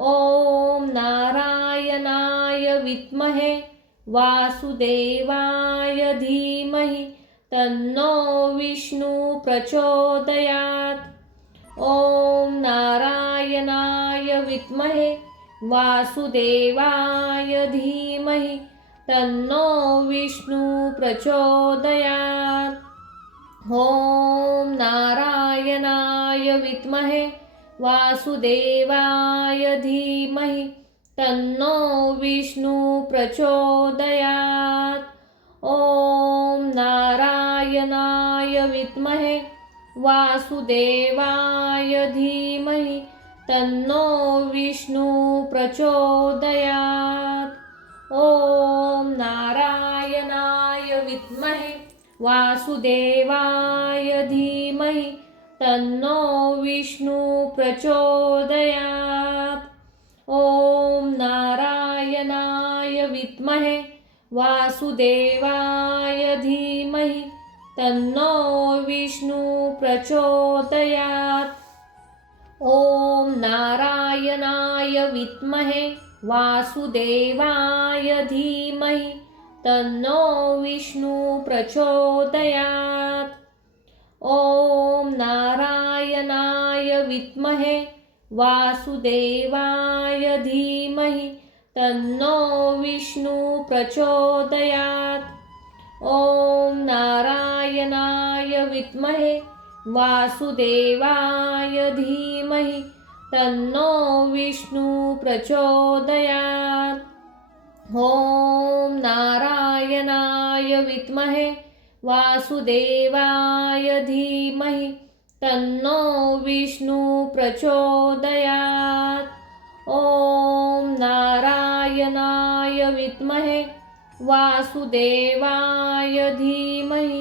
ॐ नारायणाय विद्महे वासुदेवाय धीमहि तन्नो विष्णु प्रचोदयात्। ॐ नारायणाय विद्महे वासुदेवाय धीमहि तन्नो विष्णु प्रचोदयात्। ॐ नारायणाय विद्महे वासुदेवाय धीमहि तन्नो विष्णु प्रचोदयात्। ॐ नारायणाय विद्महे वासुदेवाय धीमहि तन्नो विष्णु प्रचोदयात्। ॐ नारायणाय विद्महे वासुदेवाय धीमहि तन्नो विष्णु प्रचोदयात्। ॐ नारायणाय विद्महे वासुदेवाय धीमहि तन्नो विष्णु प्रचोदयात्। ॐ नारायणाय विद्महे वासुदेवाय धीमहि तन्नो विष्णु प्रचोदयात्। ॐ नारायणाय विद्महे वासुदेवाय धीमहि तन्नो विष्णु प्रचोदयात्। ॐ नारायणाय विद्महे वासुदेवाय धीमहि तन्नो विष्णु प्रचोदयात्। ॐ नारायणाय विद्महे वासुदेवाय धीमहि तन्नो विष्णु प्रचोदयात्। ॐ नारायणाय विद्महे वासुदेवाय धीमहि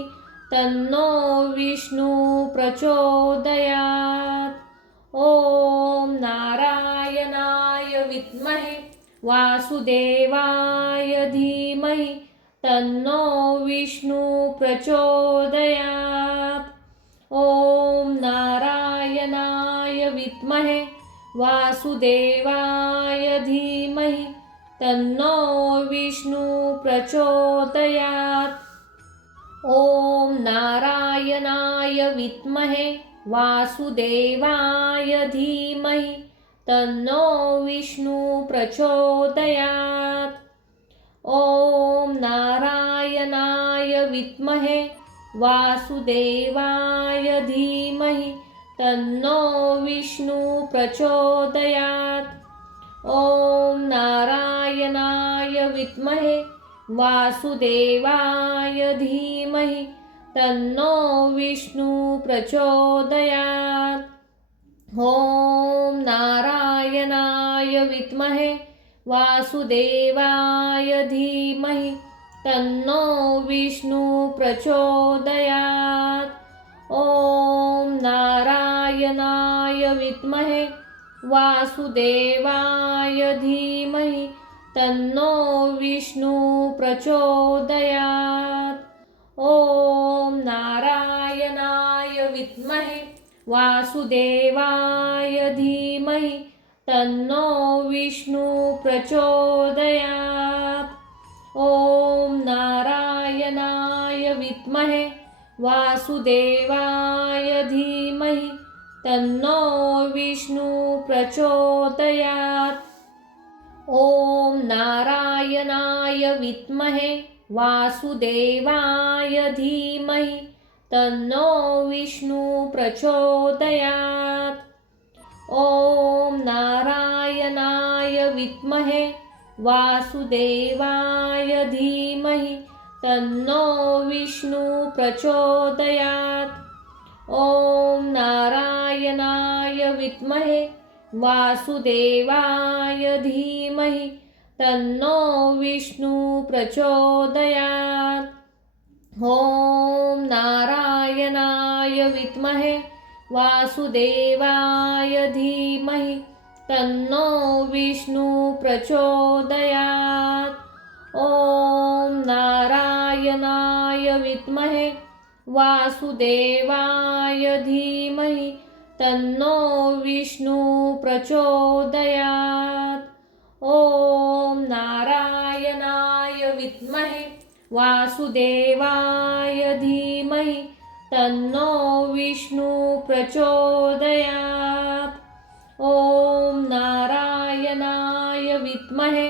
तन्नो विष्णु प्रचोदयात्। ॐ नारायणाय विद्महे वासुदेवाय धीमहि तन्नो विष्णु प्रचोदयात्। ॐ नारायणाय विद्महे वासुदेवाय धीमहि तन्नो विष्णु प्रचोदयात्। ॐ नारायणाय विद्महे वासुदेवाय धीमहि तन्नो विष्णु प्रचोदयात्। ॐ नारायणाय विद्महे वासुदेवाय धीमहि तन्नो विष्णु प्रचोदयात्। ॐ नारायणाय विद्महे वासुदेवाय धीमहि तन्नो विष्णु प्रचोदयात्। ॐ नारायणाय विद्महे वासुदेवाय धीमहि तन्नो विष्णु प्रचोदयात्। ॐ नारायणाय विद्महे वासुदेवाय धीमहि तन्नो विष्णु प्रचोदयात्। ॐ नारायणाय विद्महे वासुदेवाय धीमहि तन्नो विष्णु प्रचोदयात्। ॐ नारायणाय विद्महे वासुदेवाय धीमहि तन्नो विष्णु प्रचोदयात्। ॐ नारायणाय विद्महे वासुदेवाय धीमहि तन्नो विष्णु प्रचोदयात्। ॐ नारायणाय विद्महे वासुदेवाय धीमहि तन्नो विष्णु प्रचोदयात्। ॐ नारायणाय विद्महे वासुदेवाय धीमहि तन्नो विष्णु प्रचोदयात्। ॐ नारायणाय विद्महे वासुदेवाय धीमहि तन्नो विष्णु प्रचोदयात्। ॐ नारायणाय विद्महे वासुदेवाय धीमहि तन्नो विष्णु प्रचोदयात्। ॐ नारायणाय विद्महे वासुदेवाय धीमहि तन्नो विष्णु प्रचोदयात्। ॐ नारायणाय विद्महे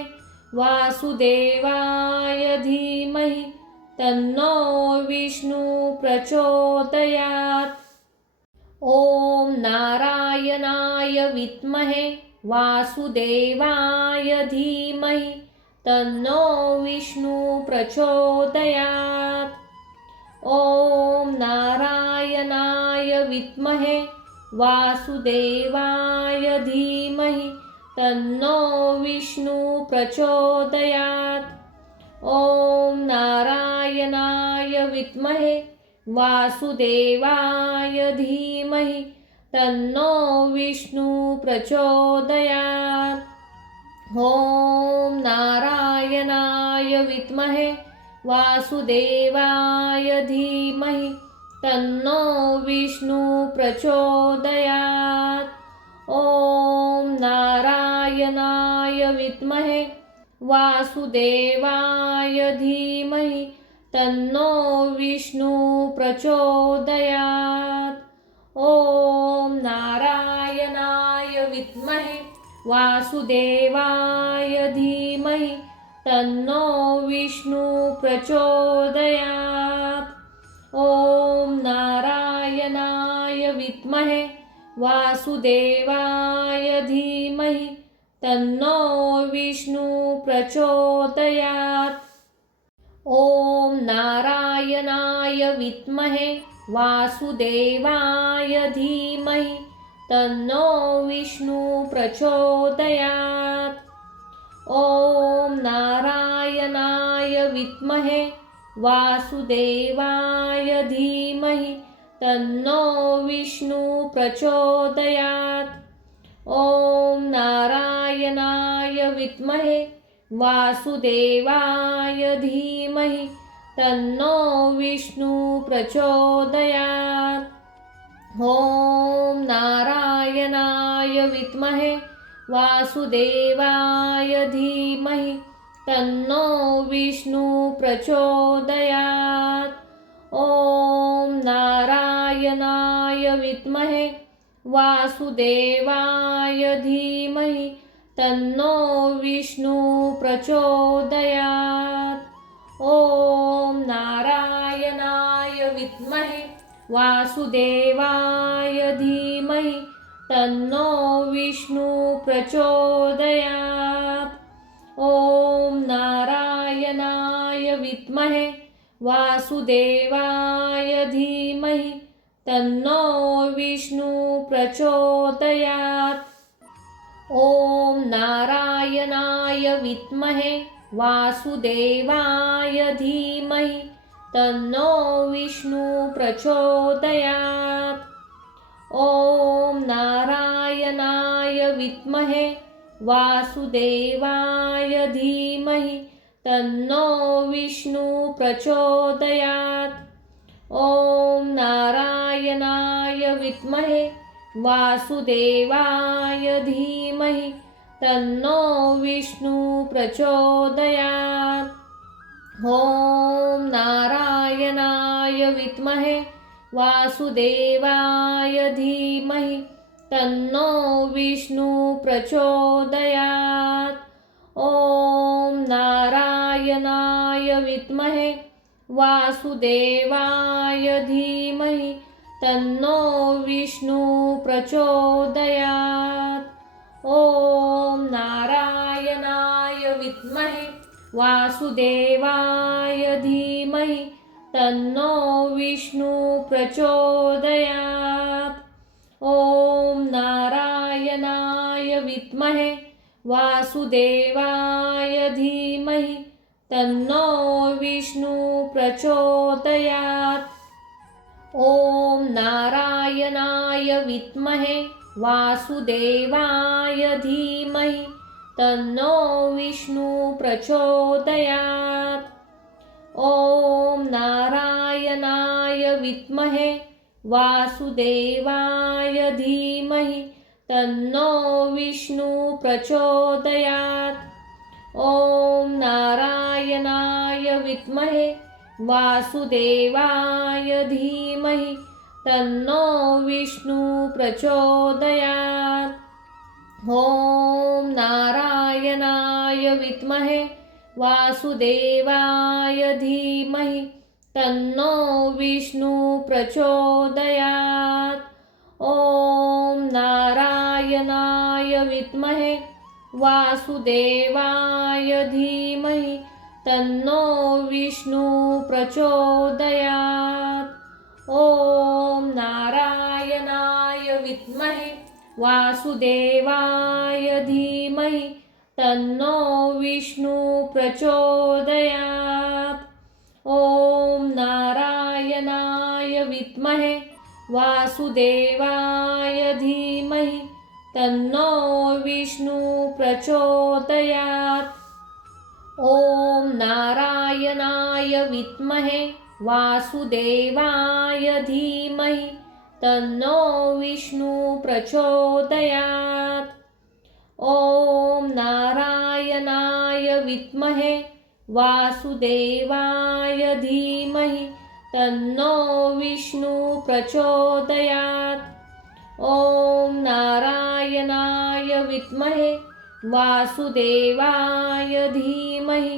वासुदेवाय धीमहि तन्नो विष्णु प्रचोदयात्। ॐ नारायणाय विद्महे वासुदेवाय धीमहि तन्नो विष्णु प्रचोदयात्। ॐ नारायणाय विद्महे वासुदेवाय धीमहि तन्नो विष्णु प्रचोदयात्। ॐ नारायणाय विद्महे वासुदेवाय धीमहि तन्नो विष्णु प्रचोदयात्। ॐ नारायणाय विद्महे वासुदेवाय धीमहि तन्नो विष्णु प्रचोदयात्। ॐ नारायणाय विद्महे वासुदेवाय धीमहि तन्नो विष्णु प्रचोदयात्। ॐ नारायणाय विद्महे वासुदेवाय धीमहि तन्नो विष्णु प्रचोदयात्। ॐ नारायणाय विद्महे वासुदेवाय धीमहि तन्नो विष्णु प्रचोदयात्। ॐ नारायणाय विद्महे वासुदेवाय धीमहि तन्नो विष्णु प्रचोदयात्। ॐ नारायणाय विद्महे वासुदेवाय धीमहि तन्नो विष्णु प्रचोदयात्। ॐ नारायणाय विद्महे वासुदेवाय धीमहि तन्नो विष्णु प्रचोदयात्। ॐ नारायणाय विद्महे वासुदेवाय धीमहि तन्नो विष्णु प्रचोदयात्। ॐ नारायणाय विद्महे वासुदेवाय धीमहि तन्नो विष्णु प्रचोदयात्। ॐ नारायणाय विद्महे वासुदेवाय धीमहि तन्नो विष्णु प्रचोदयात्। ॐ नारायणाय विद्महे वासुदेवाय धीमहि तन्नो विष्णु प्रचोदयात्। ॐ नारायणाय विद्महे वासुदेवाय धीमहि तन्नो विष्णु प्रचोदयात्। ॐ नारायणाय विद्महे वासुदेवाय धीमहि तन्नो विष्णु प्रचोदयात्। ॐ नारायणाय विद्महे वासुदेवाय धीमहि तन्नो विष्णु प्रचोदयात्। ॐ नारायणाय विद्महे वासुदेवाय धीमहि तन्नो विष्णु प्रचोदयात्। ॐ नारायणाय विद्महे वासुदेवाय धीमहि तन्नो विष्णु प्रचोदयात्। ॐ नारायणाय विद्महे वासुदेवाय धीमहि तन्नो विष्णु प्रचोदयात्। ॐ नारायणाय विद्महे वासुदेवाय धीमहि तन्नो विष्णु प्रचोदयात्। ॐ नारायणाय विद्महे वासुदेवाय धीमहि तन्नो विष्णु प्रचोदयात्। ॐ नारायणाय विद्महे वासुदेवाय धीमहि तन्नो विष्णु प्रचोदयात्। ॐ नारायणाय विद्महे वासुदेवाय धीमहि तन्नो विष्णु प्रचोदयात्। ॐ नारायणाय विद्महे वासुदेवाय धीमहि तन्नो विष्णु प्रचोदयात्। ॐ नारायणाय विद्महे वासुदेवाय धीमहि तन्नो विष्णु प्रचोदयात्। ॐ नारायणाय विद्महे वासुदेवाय धीमहि तन्नो विष्णु प्रचोदयात्। ॐ नारायणाय विद्महे वासुदेवाय धीमहि तन्नो विष्णु प्रचोदयात्। ॐ नारायणाय विद्महे वासुदेवाय धीमहि तन्नो विष्णु प्रचोदयात्। ॐ नारायणाय विद्महे वासुदेवाय धीमहि तन्नो विष्णु प्रचोदयात्। ॐ नारायणाय विद्महे वासुदेवाय धीमहि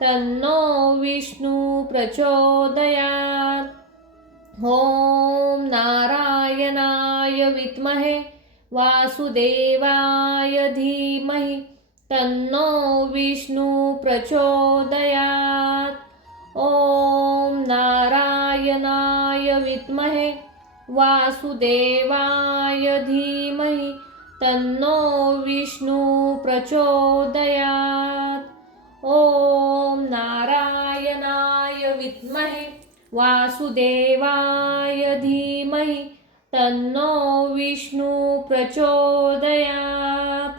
तन्नो विष्णु प्रचोदयात्। ॐ नारायणाय विद्महे वासुदेवाय धीमहि तन्नो विष्णु प्रचोदयात्। ॐ नारायणाय विद्महे वासुदेवाय धीमहि तन्नो विष्णु प्रचोदयात्। ॐ नारायणाय विद्महे वासुदेवाय धीमहि तन्नो विष्णु प्रचोदयात्।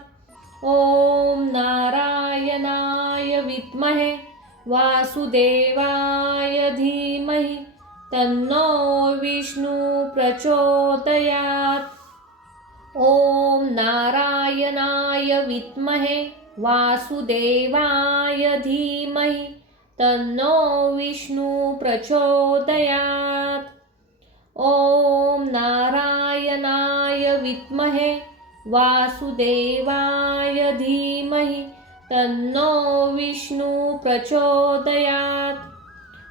ॐ नारायणाय विद्महे वासुदेवाय धीमहि तन्नो विष्णु प्रचोदयात्। ॐ नारायणाय विद्महे वासुदेवाय धीमहि तन्नो विष्णु प्रचोदयात्। ॐ नारायणाय विद्महे वासुदेवाय धीमहि तन्नो विष्णु प्रचोदयात्।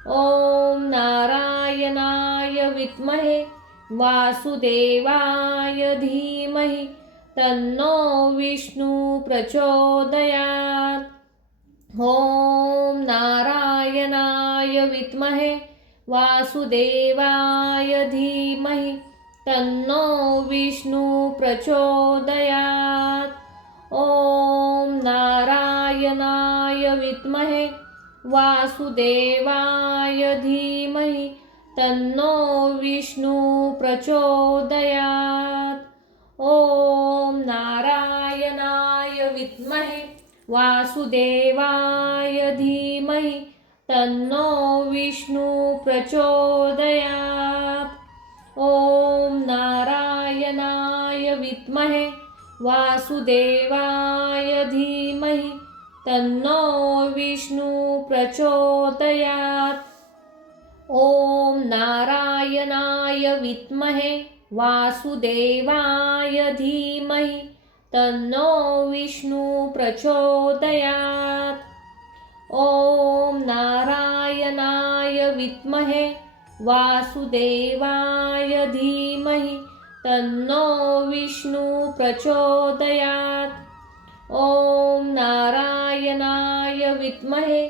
ॐ नारायणाय विद्महे वासुदेवाय धीमहि तन्नो विष्णु प्रचोदयात्। ॐ नारायणाय विद्महे वासुदेवाय धीमहि तन्नो विष्णु प्रचोदयात्। ॐ नारायणाय विद्महे वासुदेवाय धीमहि तन्नो विष्णु प्रचोदयात्। ॐ नारायणाय विद्महे वासुदेवाय धीमहि तन्नो विष्णु प्रचोदयात्। ॐ नारायणाय विद्महे वासुदेवाय धीमहि तन्नो विष्णु प्रचोदयात्। ॐ नारायणाय विद्महे वासुदेवाय धीमहि तन्नो विष्णु प्रचोदयात्। ॐ नारायणाय विद्महे वासुदेवाय धीमहि तन्नो विष्णु प्रचोदयात्। ॐ नारायणाय विद्महे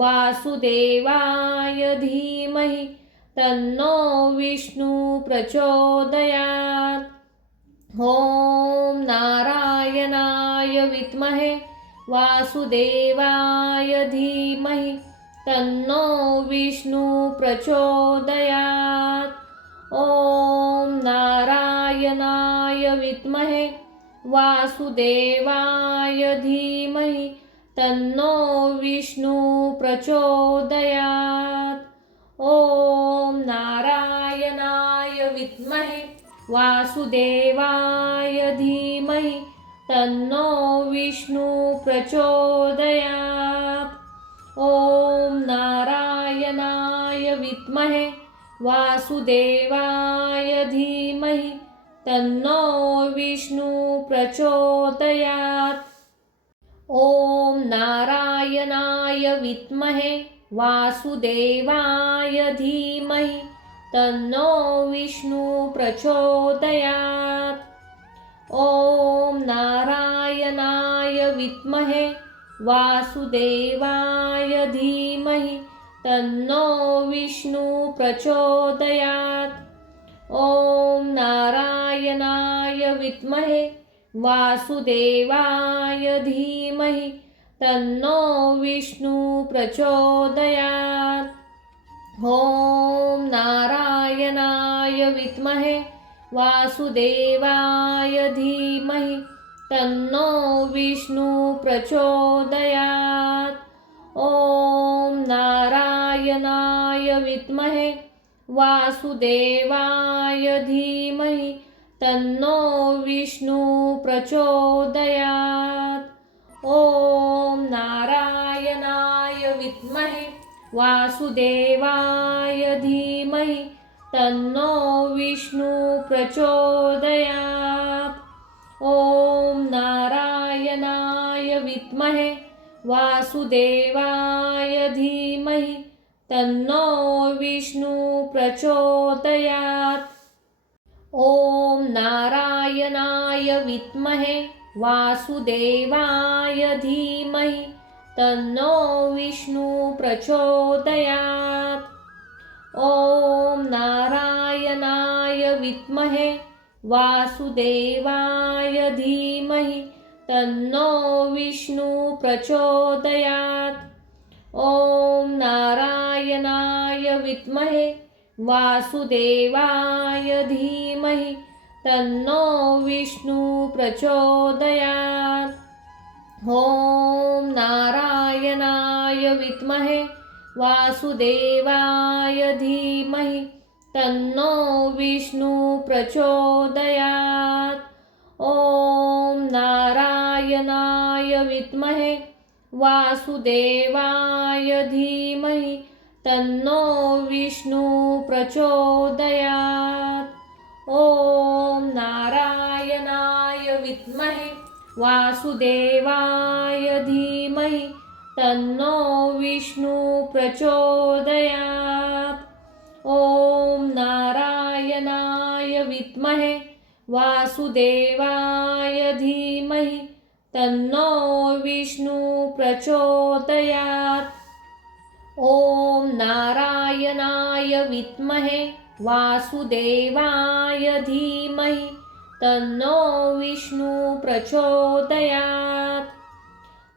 वासुदेवाय धीमहि तन्नो विष्णु प्रचोदयात्। ॐ नारायणाय विद्महे वासुदेवाय धीमहि तन्नो विष्णु प्रचोदयात्। ॐ नारायणाय विद्महे वासुदेवाय धीमहि तन्नो विष्णु प्रचोदयात्। ॐ नारायणाय विद्महे वासुदेवाय धीमहि तन्नो विष्णु प्रचोदयात्। ॐ नारायणाय विद्महे वासुदेवाय धीमहि तन्नो विष्णु प्रचोदयात्। ॐ नारायणाय विद्महे वासुदेवाय धीमहि तन्नो विष्णु प्रचोदयात्। ॐ नारायणाय विद्महे वासुदेवाय धीमहि तन्नो विष्णु प्रचोदयात्। ॐ नारायणाय विद्महे वासुदेवाय धीमहि तन्नो विष्णु प्रचोदयात्। ॐ नारायणाय विद्महे वासुदेवाय धीमहि तन्नो विष्णु प्रचोदयात्। ॐ नारायणाय विद्महे वासुदेवाय धीमहि तन्नो विष्णु प्रचोदयात्। ॐ नारायणाय विद्महे वासुदेवाय धीमहि तन्नो विष्णु प्रचोदयात्। ॐ नारायणाय विद्महे वासुदेवाय धीमहि तन्नो विष्णु प्रचोदयात्। ॐ नारायणाय विद्महे वासुदेवाय धीमहि तन्नो विष्णु प्रचोदयात्। ॐ नारायणाय विद्महे वासुदेवाय धीमहि तन्नो विष्णु प्रचोदयात्। ॐ नारायणाय विद्महे वासुदेवाय धीमहि तन्नो विष्णु प्रचोदयात्। ॐ नारायणाय विद्महे वासुदेवाय धीमहि तन्नो विष्णु प्रचोदयात्। ॐ नारायणाय विद्महे वासुदेवाय धीमहि तन्नो विष्णु प्रचोदयात्। ॐ नारायणाय विद्महे वासुदेवाय धीमहि तन्नो विष्णु प्रचोदयात्। ॐ नारायणाय विद्महे वासुदेवाय धीमहि तन्नो विष्णु प्रचोदयात्। ॐ नारायणाय विद्महे वासुदेवाय धीमहि तन्नो विष्णु प्रचोदयात्।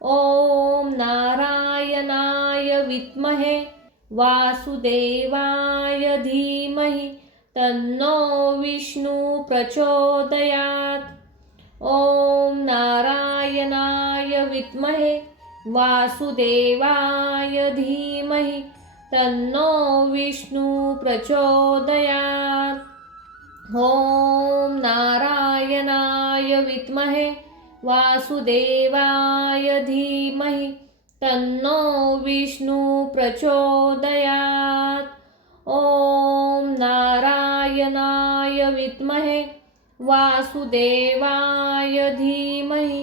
ॐ नारायणाय विद्महे वासुदेवाय धीमहि तन्नो विष्णु प्रचोदयात्। ॐ नारायणाय विद्महे वासुदेवाय धीमहि तन्नो विष्णु प्रचोदयात्। ॐ नारायणाय विद्महे वासुदेवाय धीमहि तन्नो विष्णु प्रचोदयात्। ॐ नारायणाय विद्महे वासुदेवाय धीमहि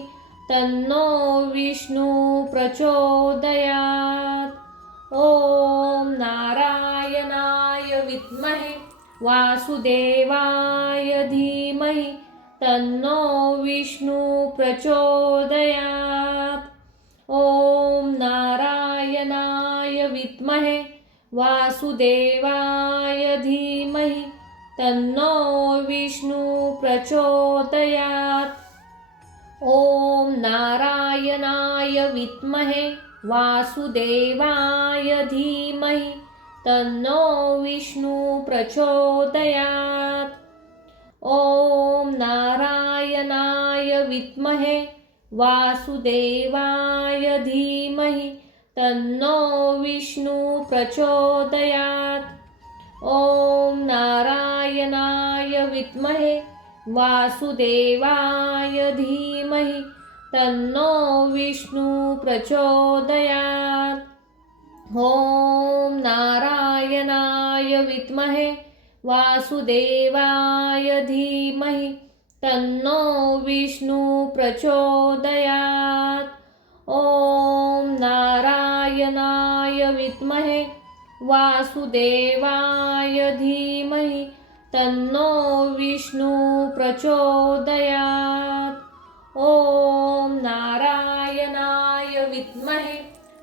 तन्नो विष्णु प्रचोदयात्। ॐ नारायणाय विद्महे वासुदेवाय धीमहि तन्नो विष्णु प्रचोदयात्। ॐ नारायणाय विद्महे वासुदेवाय धीमहि तन्नो विष्णु प्रचोदयात्। ॐ नारायणाय विद्महे वासुदेवाय धीमहि तन्नो विष्णु प्रचोदयात्। ॐ नारायणाय विद्महे वासुदेवाय धीमहि तन्नो विष्णु प्रचोदयात्। ॐ नारायणाय विद्महे वासुदेवाय धीमहि तन्नो विष्णु प्रचोदयात्। ॐ नारायणाय विद्महे वासुदेवाय धीमहि तन्नो विष्णु प्रचोदयात्। ॐ नारायणाय विद्महे वासुदेवाय धीमहि तन्नो विष्णु प्रचोदयात्। ॐ नारायणाय विद्महे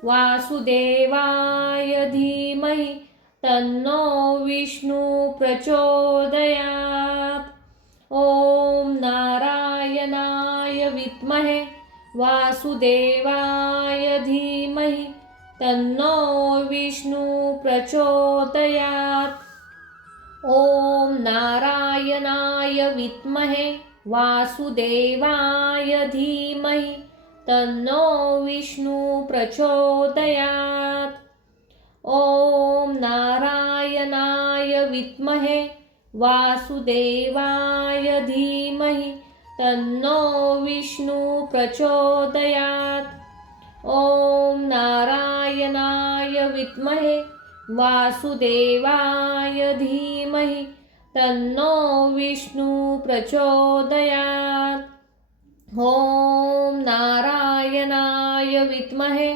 वासुदेवाय धीमहि तन्नो विष्णु प्रचोदयात्। ॐ नारायणाय विद्महे वासुदेवाय धीमहि तन्नो विष्णु प्रचोदयात्। ॐ नारायणाय विद्महे वासुदेवाय धीमहि तन्नो विष्णु प्रचोदयात्। ॐ नारायणाय विद्महे वासुदेवाय धीमहि तन्नो विष्णु प्रचोदयात्। ॐ नारायणाय विद्महे वासुदेवाय धीमहि तन्नो विष्णु प्रचोदयात्। ॐ नारायणाय विद्महे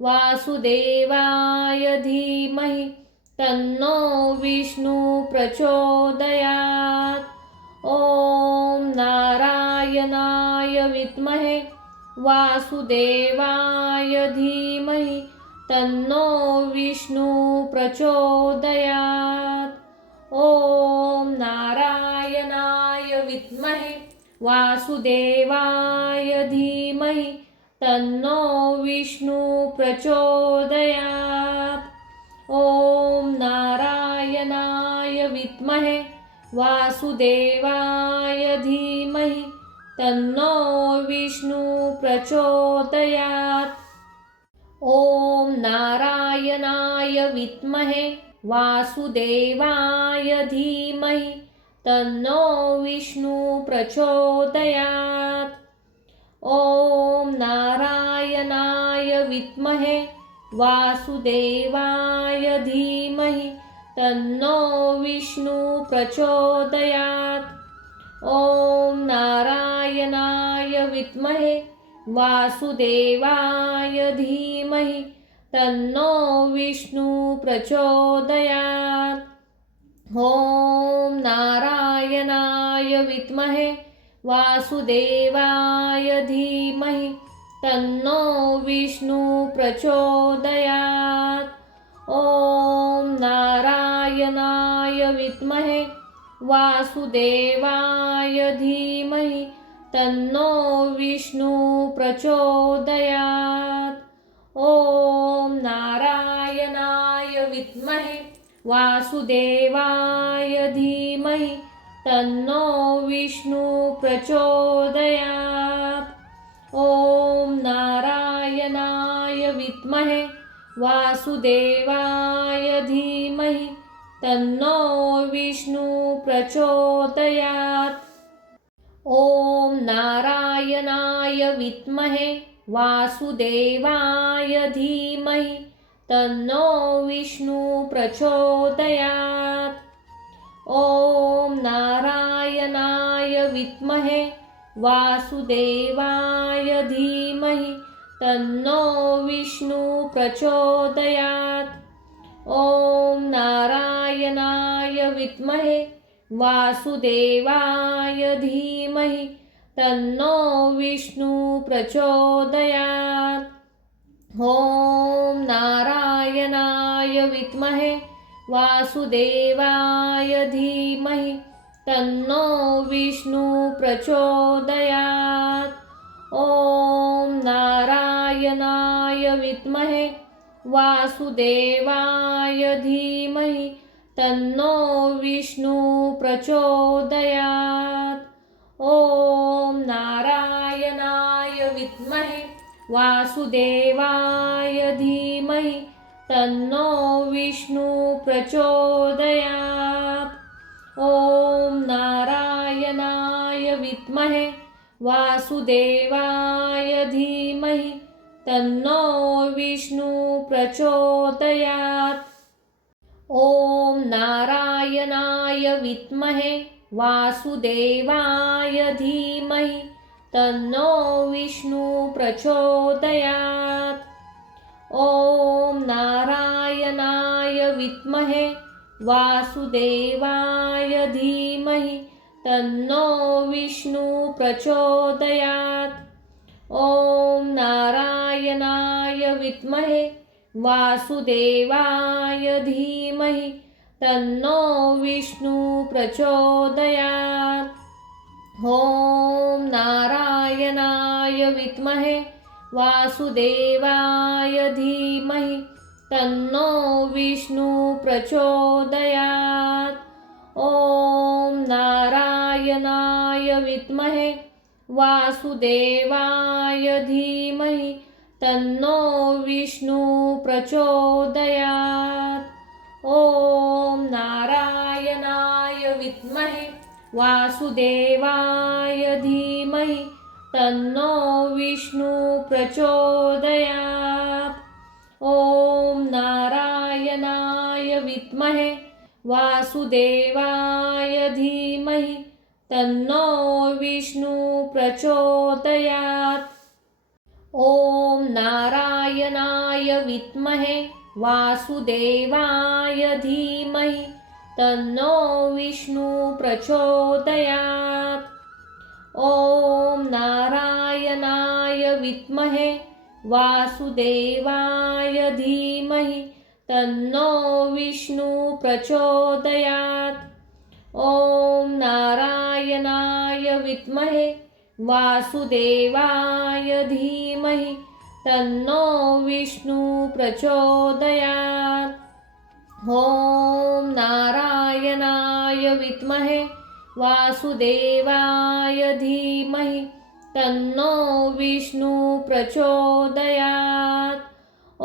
वासुदेवाय धीमहि तन्नो विष्णु प्रचोदयात्। ॐ नारायणाय विद्महे वासुदेवाय धीमहि तन्नो विष्णु प्रचोदयात्। ॐ नारायणाय विद्महे वासुदेवाय धीमहि तन्नो विष्णु प्रचोदयात्। ॐ नारायणाय विद्महे वासुदेवाय धीमहि तन्नो विष्णु प्रचोदयात्। ॐ नारायणाय विद्महे वासुदेवाय धीमहि तन्नो विष्णु प्रचोदयात्। ॐ नारायणाय विद्महे वासुदेवाय धीमहि तन्नो विष्णु प्रचोदयात्। ॐ नारायणाय विद्महे वासुदेवाय धीमहि तन्नो विष्णु प्रचोदयात्। ॐ नारायणाय विद्महे वासुदेवाय धीमहि तन्नो विष्णु प्रचोदयात्। ॐ नारायणाय विद्महे वासुदेवाय धीमहि तन्नो विष्णु प्रचोदयात्। ॐ नारायणाय विद्महे वासुदेवाय धीमहि तन्नो विष्णु प्रचोदयात्। ॐ नारायणाय विद्महे वासुदेवाय धीमहि तन्नो विष्णु प्रचोदयात्। ॐ नारायणाय विद्महे वासुदेवाय धीमहि तन्नो विष्णु प्रचोदयात्। ॐ नारायणाय विद्महे वासुदेवाय धीमहि तन्नो विष्णु प्रचोदयात्। ॐ नारायणाय विद्महे वासुदेवाय धीमहि तन्नो विष्णु प्रचोदयात्। ॐ नारायणाय विद्महे वासुदेवाय धीमहि तन्नो विष्णु प्रचोदयात्। ॐ नारायणाय विद्महे वासुदेवाय धीमहि तन्नो विष्णु प्रचोदयात्। ॐ नारायणाय वासुदेवाय धीमहि तन्नो विष्णु प्रचोदयात्। ॐ नारायणाय विद्महे वासुदेवाय धीमहि तन्नो विष्णु प्रचोदयात्। ॐ नारायणाय विद्महे वासुदेवाय धीमहि तन्नो विष्णु प्रचोदयात्। ॐ नारायणाय विद्महे वासुदेवाय धीमहि तन्नो विष्णु प्रचोदयात्। ॐ नारायणाय विद्महे वासुदेवाय धीमहि तन्नो विष्णु प्रचोदयात्। ॐ नारायणाय विद्महे वासुदेवाय धीमहि तन्नो विष्णु प्रचोदयात्। ॐ नारायणाय विद्महे वासुदेवाय धीमहि तन्नो विष्णु प्रचोदयात्। ॐ नारायणाय विद्महे वासुदेवाय धीमहि तन्नो विष्णु प्रचोदयात्। ॐ नारायणाय विद्महे वासुदेवाय धीमहि तन्नो विष्णु प्रचोदयात्। ॐ नारायणाय विद्महे वासुदेवाय धीमहि तन्नो विष्णु प्रचोदयात्। ॐ नारायणाय विद्महे वासुदेवाय धीमहि तन्नो विष्णु प्रचोदयात्। ॐ नारायणाय विद्महे वासुदेवाय धीमहि तन्नो विष्णु प्रचोदयात्। ॐ नारायणाय विद्महे वासुदेवाय धीमहि तन्नो विष्णु प्रचोदयात्। ॐ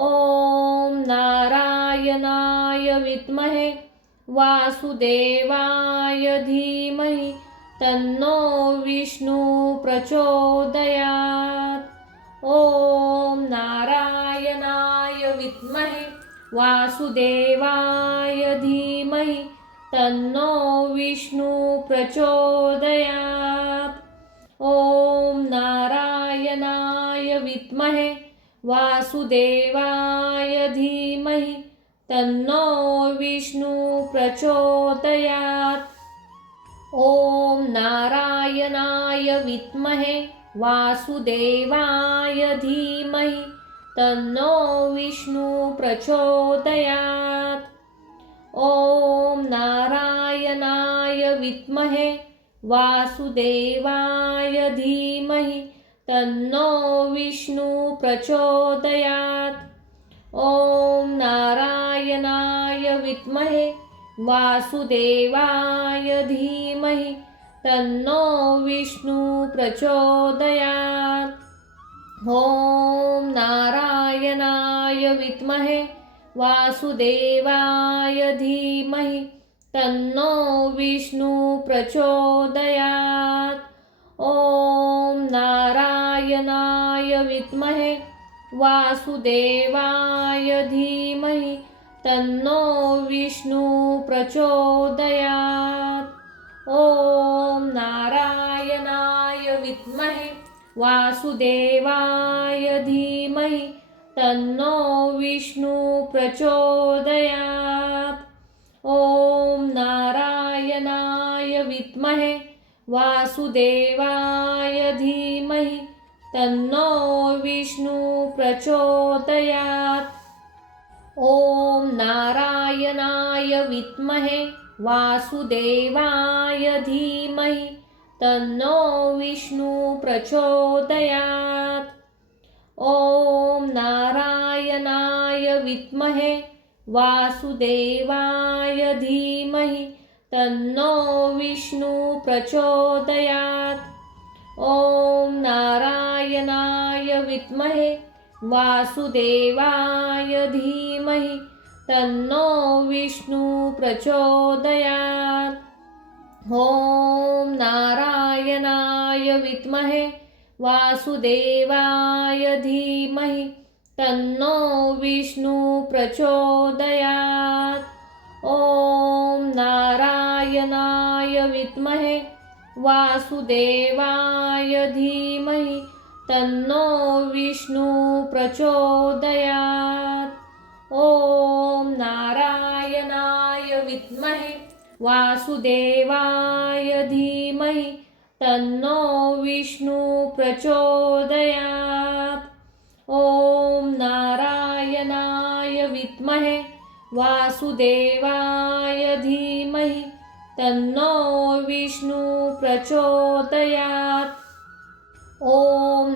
नारायणाय विद्महे वासुदेवाय धीमहि तन्नो विष्णु प्रचोदयात्। ॐ नारायणाय विद्महे वासुदेवाय धीमहि तन्नो विष्णु प्रचोदयात्। ॐ नारायणाय विद्महे वासुदेवाय धीमहि तन्नो विष्णु प्रचोदयात्। ॐ नारायणाय विद्महे वासुदेवाय धीमहि तन्नो विष्णु प्रचोदयात्। ॐ नारायणाय विद्महे वासुदेवाय धीमहि तन्नो विष्णु प्रचोदयात्। ॐ नारायणाय विद्महे वासुदेवाय धीमहि तन्नो विष्णु प्रचोदयात्। ॐ नारायणाय विद्महे वासुदेवाय धीमहि तन्नो विष्णु प्रचोदयात्। ॐ नारायणाय विद्महे वासुदेवाय धीमहि तन्नो विष्णु प्रचोदयात्। ॐ नारायणाय विद्महे वासुदेवाय धीमहि तन्नो विष्णु प्रचोदयात्। ॐ नारायणाय विद्महे वासुदेवाय धीमहि तन्नो विष्णु प्रचोदयात्। ॐ नारायणाय विद्महे वासुदेवाय धीमहि तन्नो विष्णु प्रचोदयात्। ॐ नारायणाय विद्महे वासुदेवाय धीमहि तन्नो विष्णु प्रचोदयात्। ॐ नारायणाय विद्महे वासुदेवाय धीमहि तन्नो विष्णु प्रचोदयात्। ॐ नारायणाय विद्महे वासुदेवाय धीमहि तन्नो विष्णु प्रचोदयात्। ॐ नारायणाय विद्महे वासुदेवाय धीमहि तन्नो विष्णु प्रचोदयात्। ॐ नारायणाय विद्महे वासुदेवाय धीमहि तन्नो विष्णु प्रचोदयात्। ॐ नारायणाय विद्महे वासुदेवाय धीमहि तन्नो विष्णु प्रचोदयात्। ॐ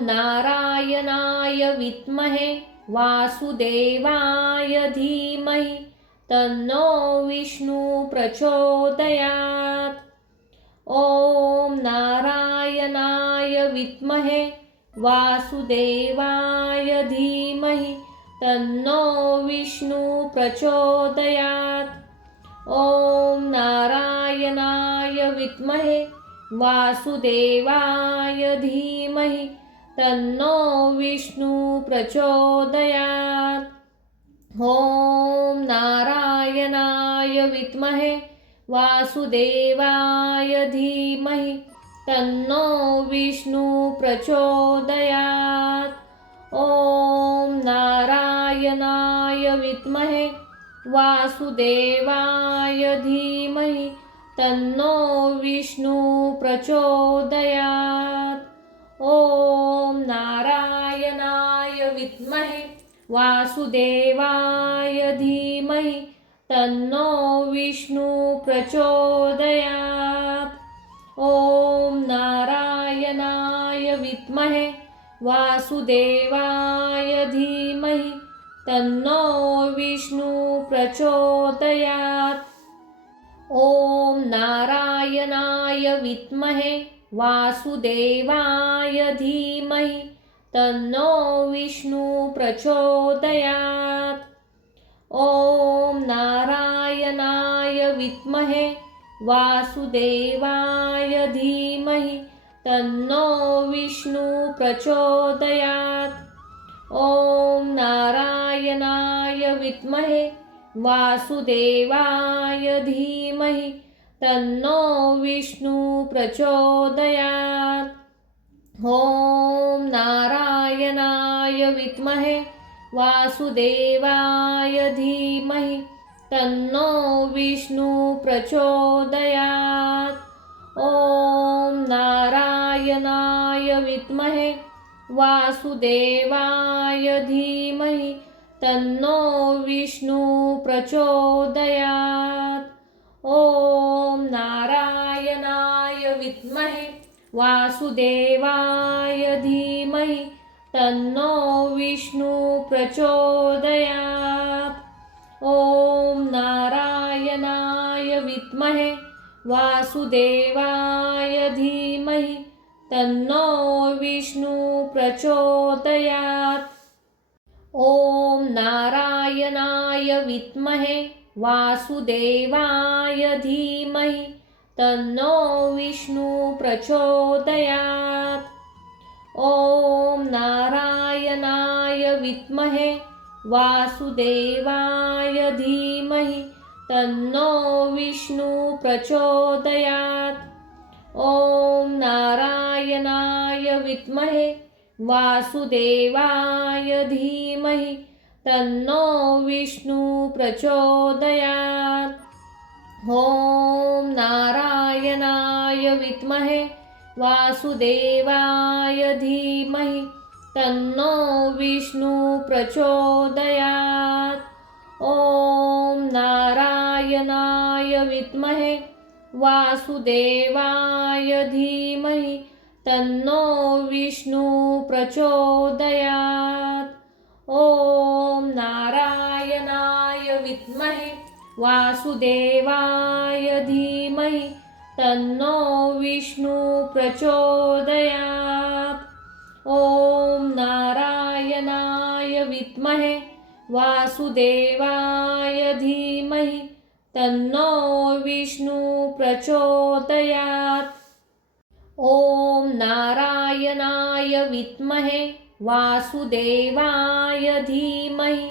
नारायणाय विद्महे वासुदेवाय धीमहि तन्नो विष्णु प्रचोदयात्। ॐ नारायणाय विद्महे वासुदेवाय धीमहि तन्नो विष्णु प्रचोदयात्। ॐ नारायणाय विद्महे वासुदेवाय धीमहि तन्नो विष्णु प्रचोदयात्। ॐ नारायणाय विद्महे वासुदेवाय धीमहि तन्नो विष्णु प्रचोदयात्। ॐ नारायणाय विद्महे वासुदेवाय धीमहि तन्नो विष्णु प्रचोदयात्। ॐ नारायणाय विद्महे वासुदेवाय धीमहि तन्नो विष्णु प्रचोदयात्। ॐ नारायणाय विद्महे वासुदेवाय धीमहि तन्नो विष्णु प्रचोदयात्। ॐ नारायणाय विद्महे वासुदेवाय धीमहि तन्नो विष्णु प्रचोदयात्। ॐ नारायणाय विद्महे वासुदेवाय धीमहि तन्नो विष्णु प्रचोदयात्। ॐ नारायणाय विद्महे वासुदेवाय धीमहि तन्नो विष्णु प्रचोदयात्। ॐ नारायणाय विद्महे वासुदेवाय धीमहि तन्नो विष्णु प्रचोदयात्। ॐ नारायणाय विद्महे वासुदेवाय धीमहि तन्नो विष्णु प्रचोदयात्। ॐ नारायणाय विद्महे वासुदेवाय धीमहि तन्नो विष्णु प्रचोदयात्। ॐ नारायणाय विद्महे वासुदेवाय धीमहि तन्नो विष्णु प्रचोदयात्। ॐ नारायणाय विद्महे वासुदेवाय धीमहि तन्नो विष्णु प्रचोदयात्। ॐ नारायणाय विद्महे वासुदेवाय धीमहि तन्नो विष्णु प्रचोदयात्। ॐ नारायणाय विद्महे वासुदेवाय धीमहि तन्नो विष्णु प्रचोदयात्। ॐ नारायणाय विद्महे वासुदेवाय धीमहि तन्नो विष्णु प्रचोदयात्। ॐ नारायणाय विद्महे वासुदेवाय धीमहि तन्नो विष्णु प्रचोदयात्। ॐ नारायणाय विद्महे वासुदेवाय धीमहि तन्नो विष्णु प्रचोदयात्। ॐ नारायणाय विद्महे वासुदेवाय धीमहि तन्नो विष्णु प्रचोदयात्। ॐ नारायणाय विद्महे वासुदेवाय धीमहि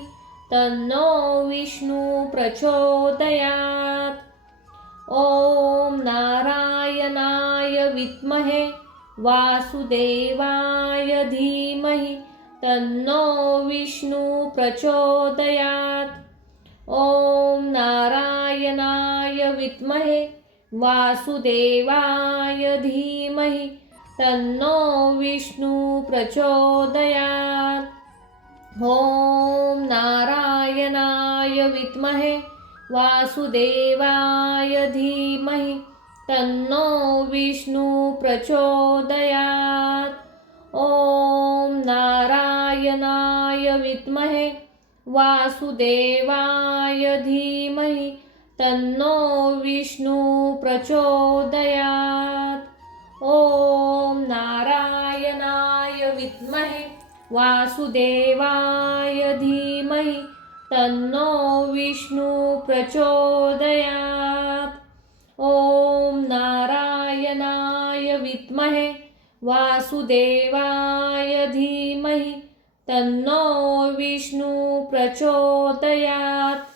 तन्नो विष्णु प्रचोदयात्। ॐ नारायणाय विद्महे वासुदेवाय धीमहि तन्नो विष्णु प्रचोदयात्। ॐ नारायणाय विद्महे वासुदेवाय धीमहि तन्नो विष्णु प्रचोदयात्। ॐ नारायणाय विद्महे वासुदेवाय धीमहि तन्नो विष्णु प्रचोदयात्। ॐ नारायणाय विद्महे वासुदेवाय धीमहि तन्नो विष्णु प्रचोदयात्। ॐ नारायणाय विद्महे वासुदेवाय धीमहि तन्नो विष्णु प्रचोदयात्। ॐ नारायणाय विद्महे वासुदेवाय धीमहि तन्नो विष्णु प्रचोदयात्।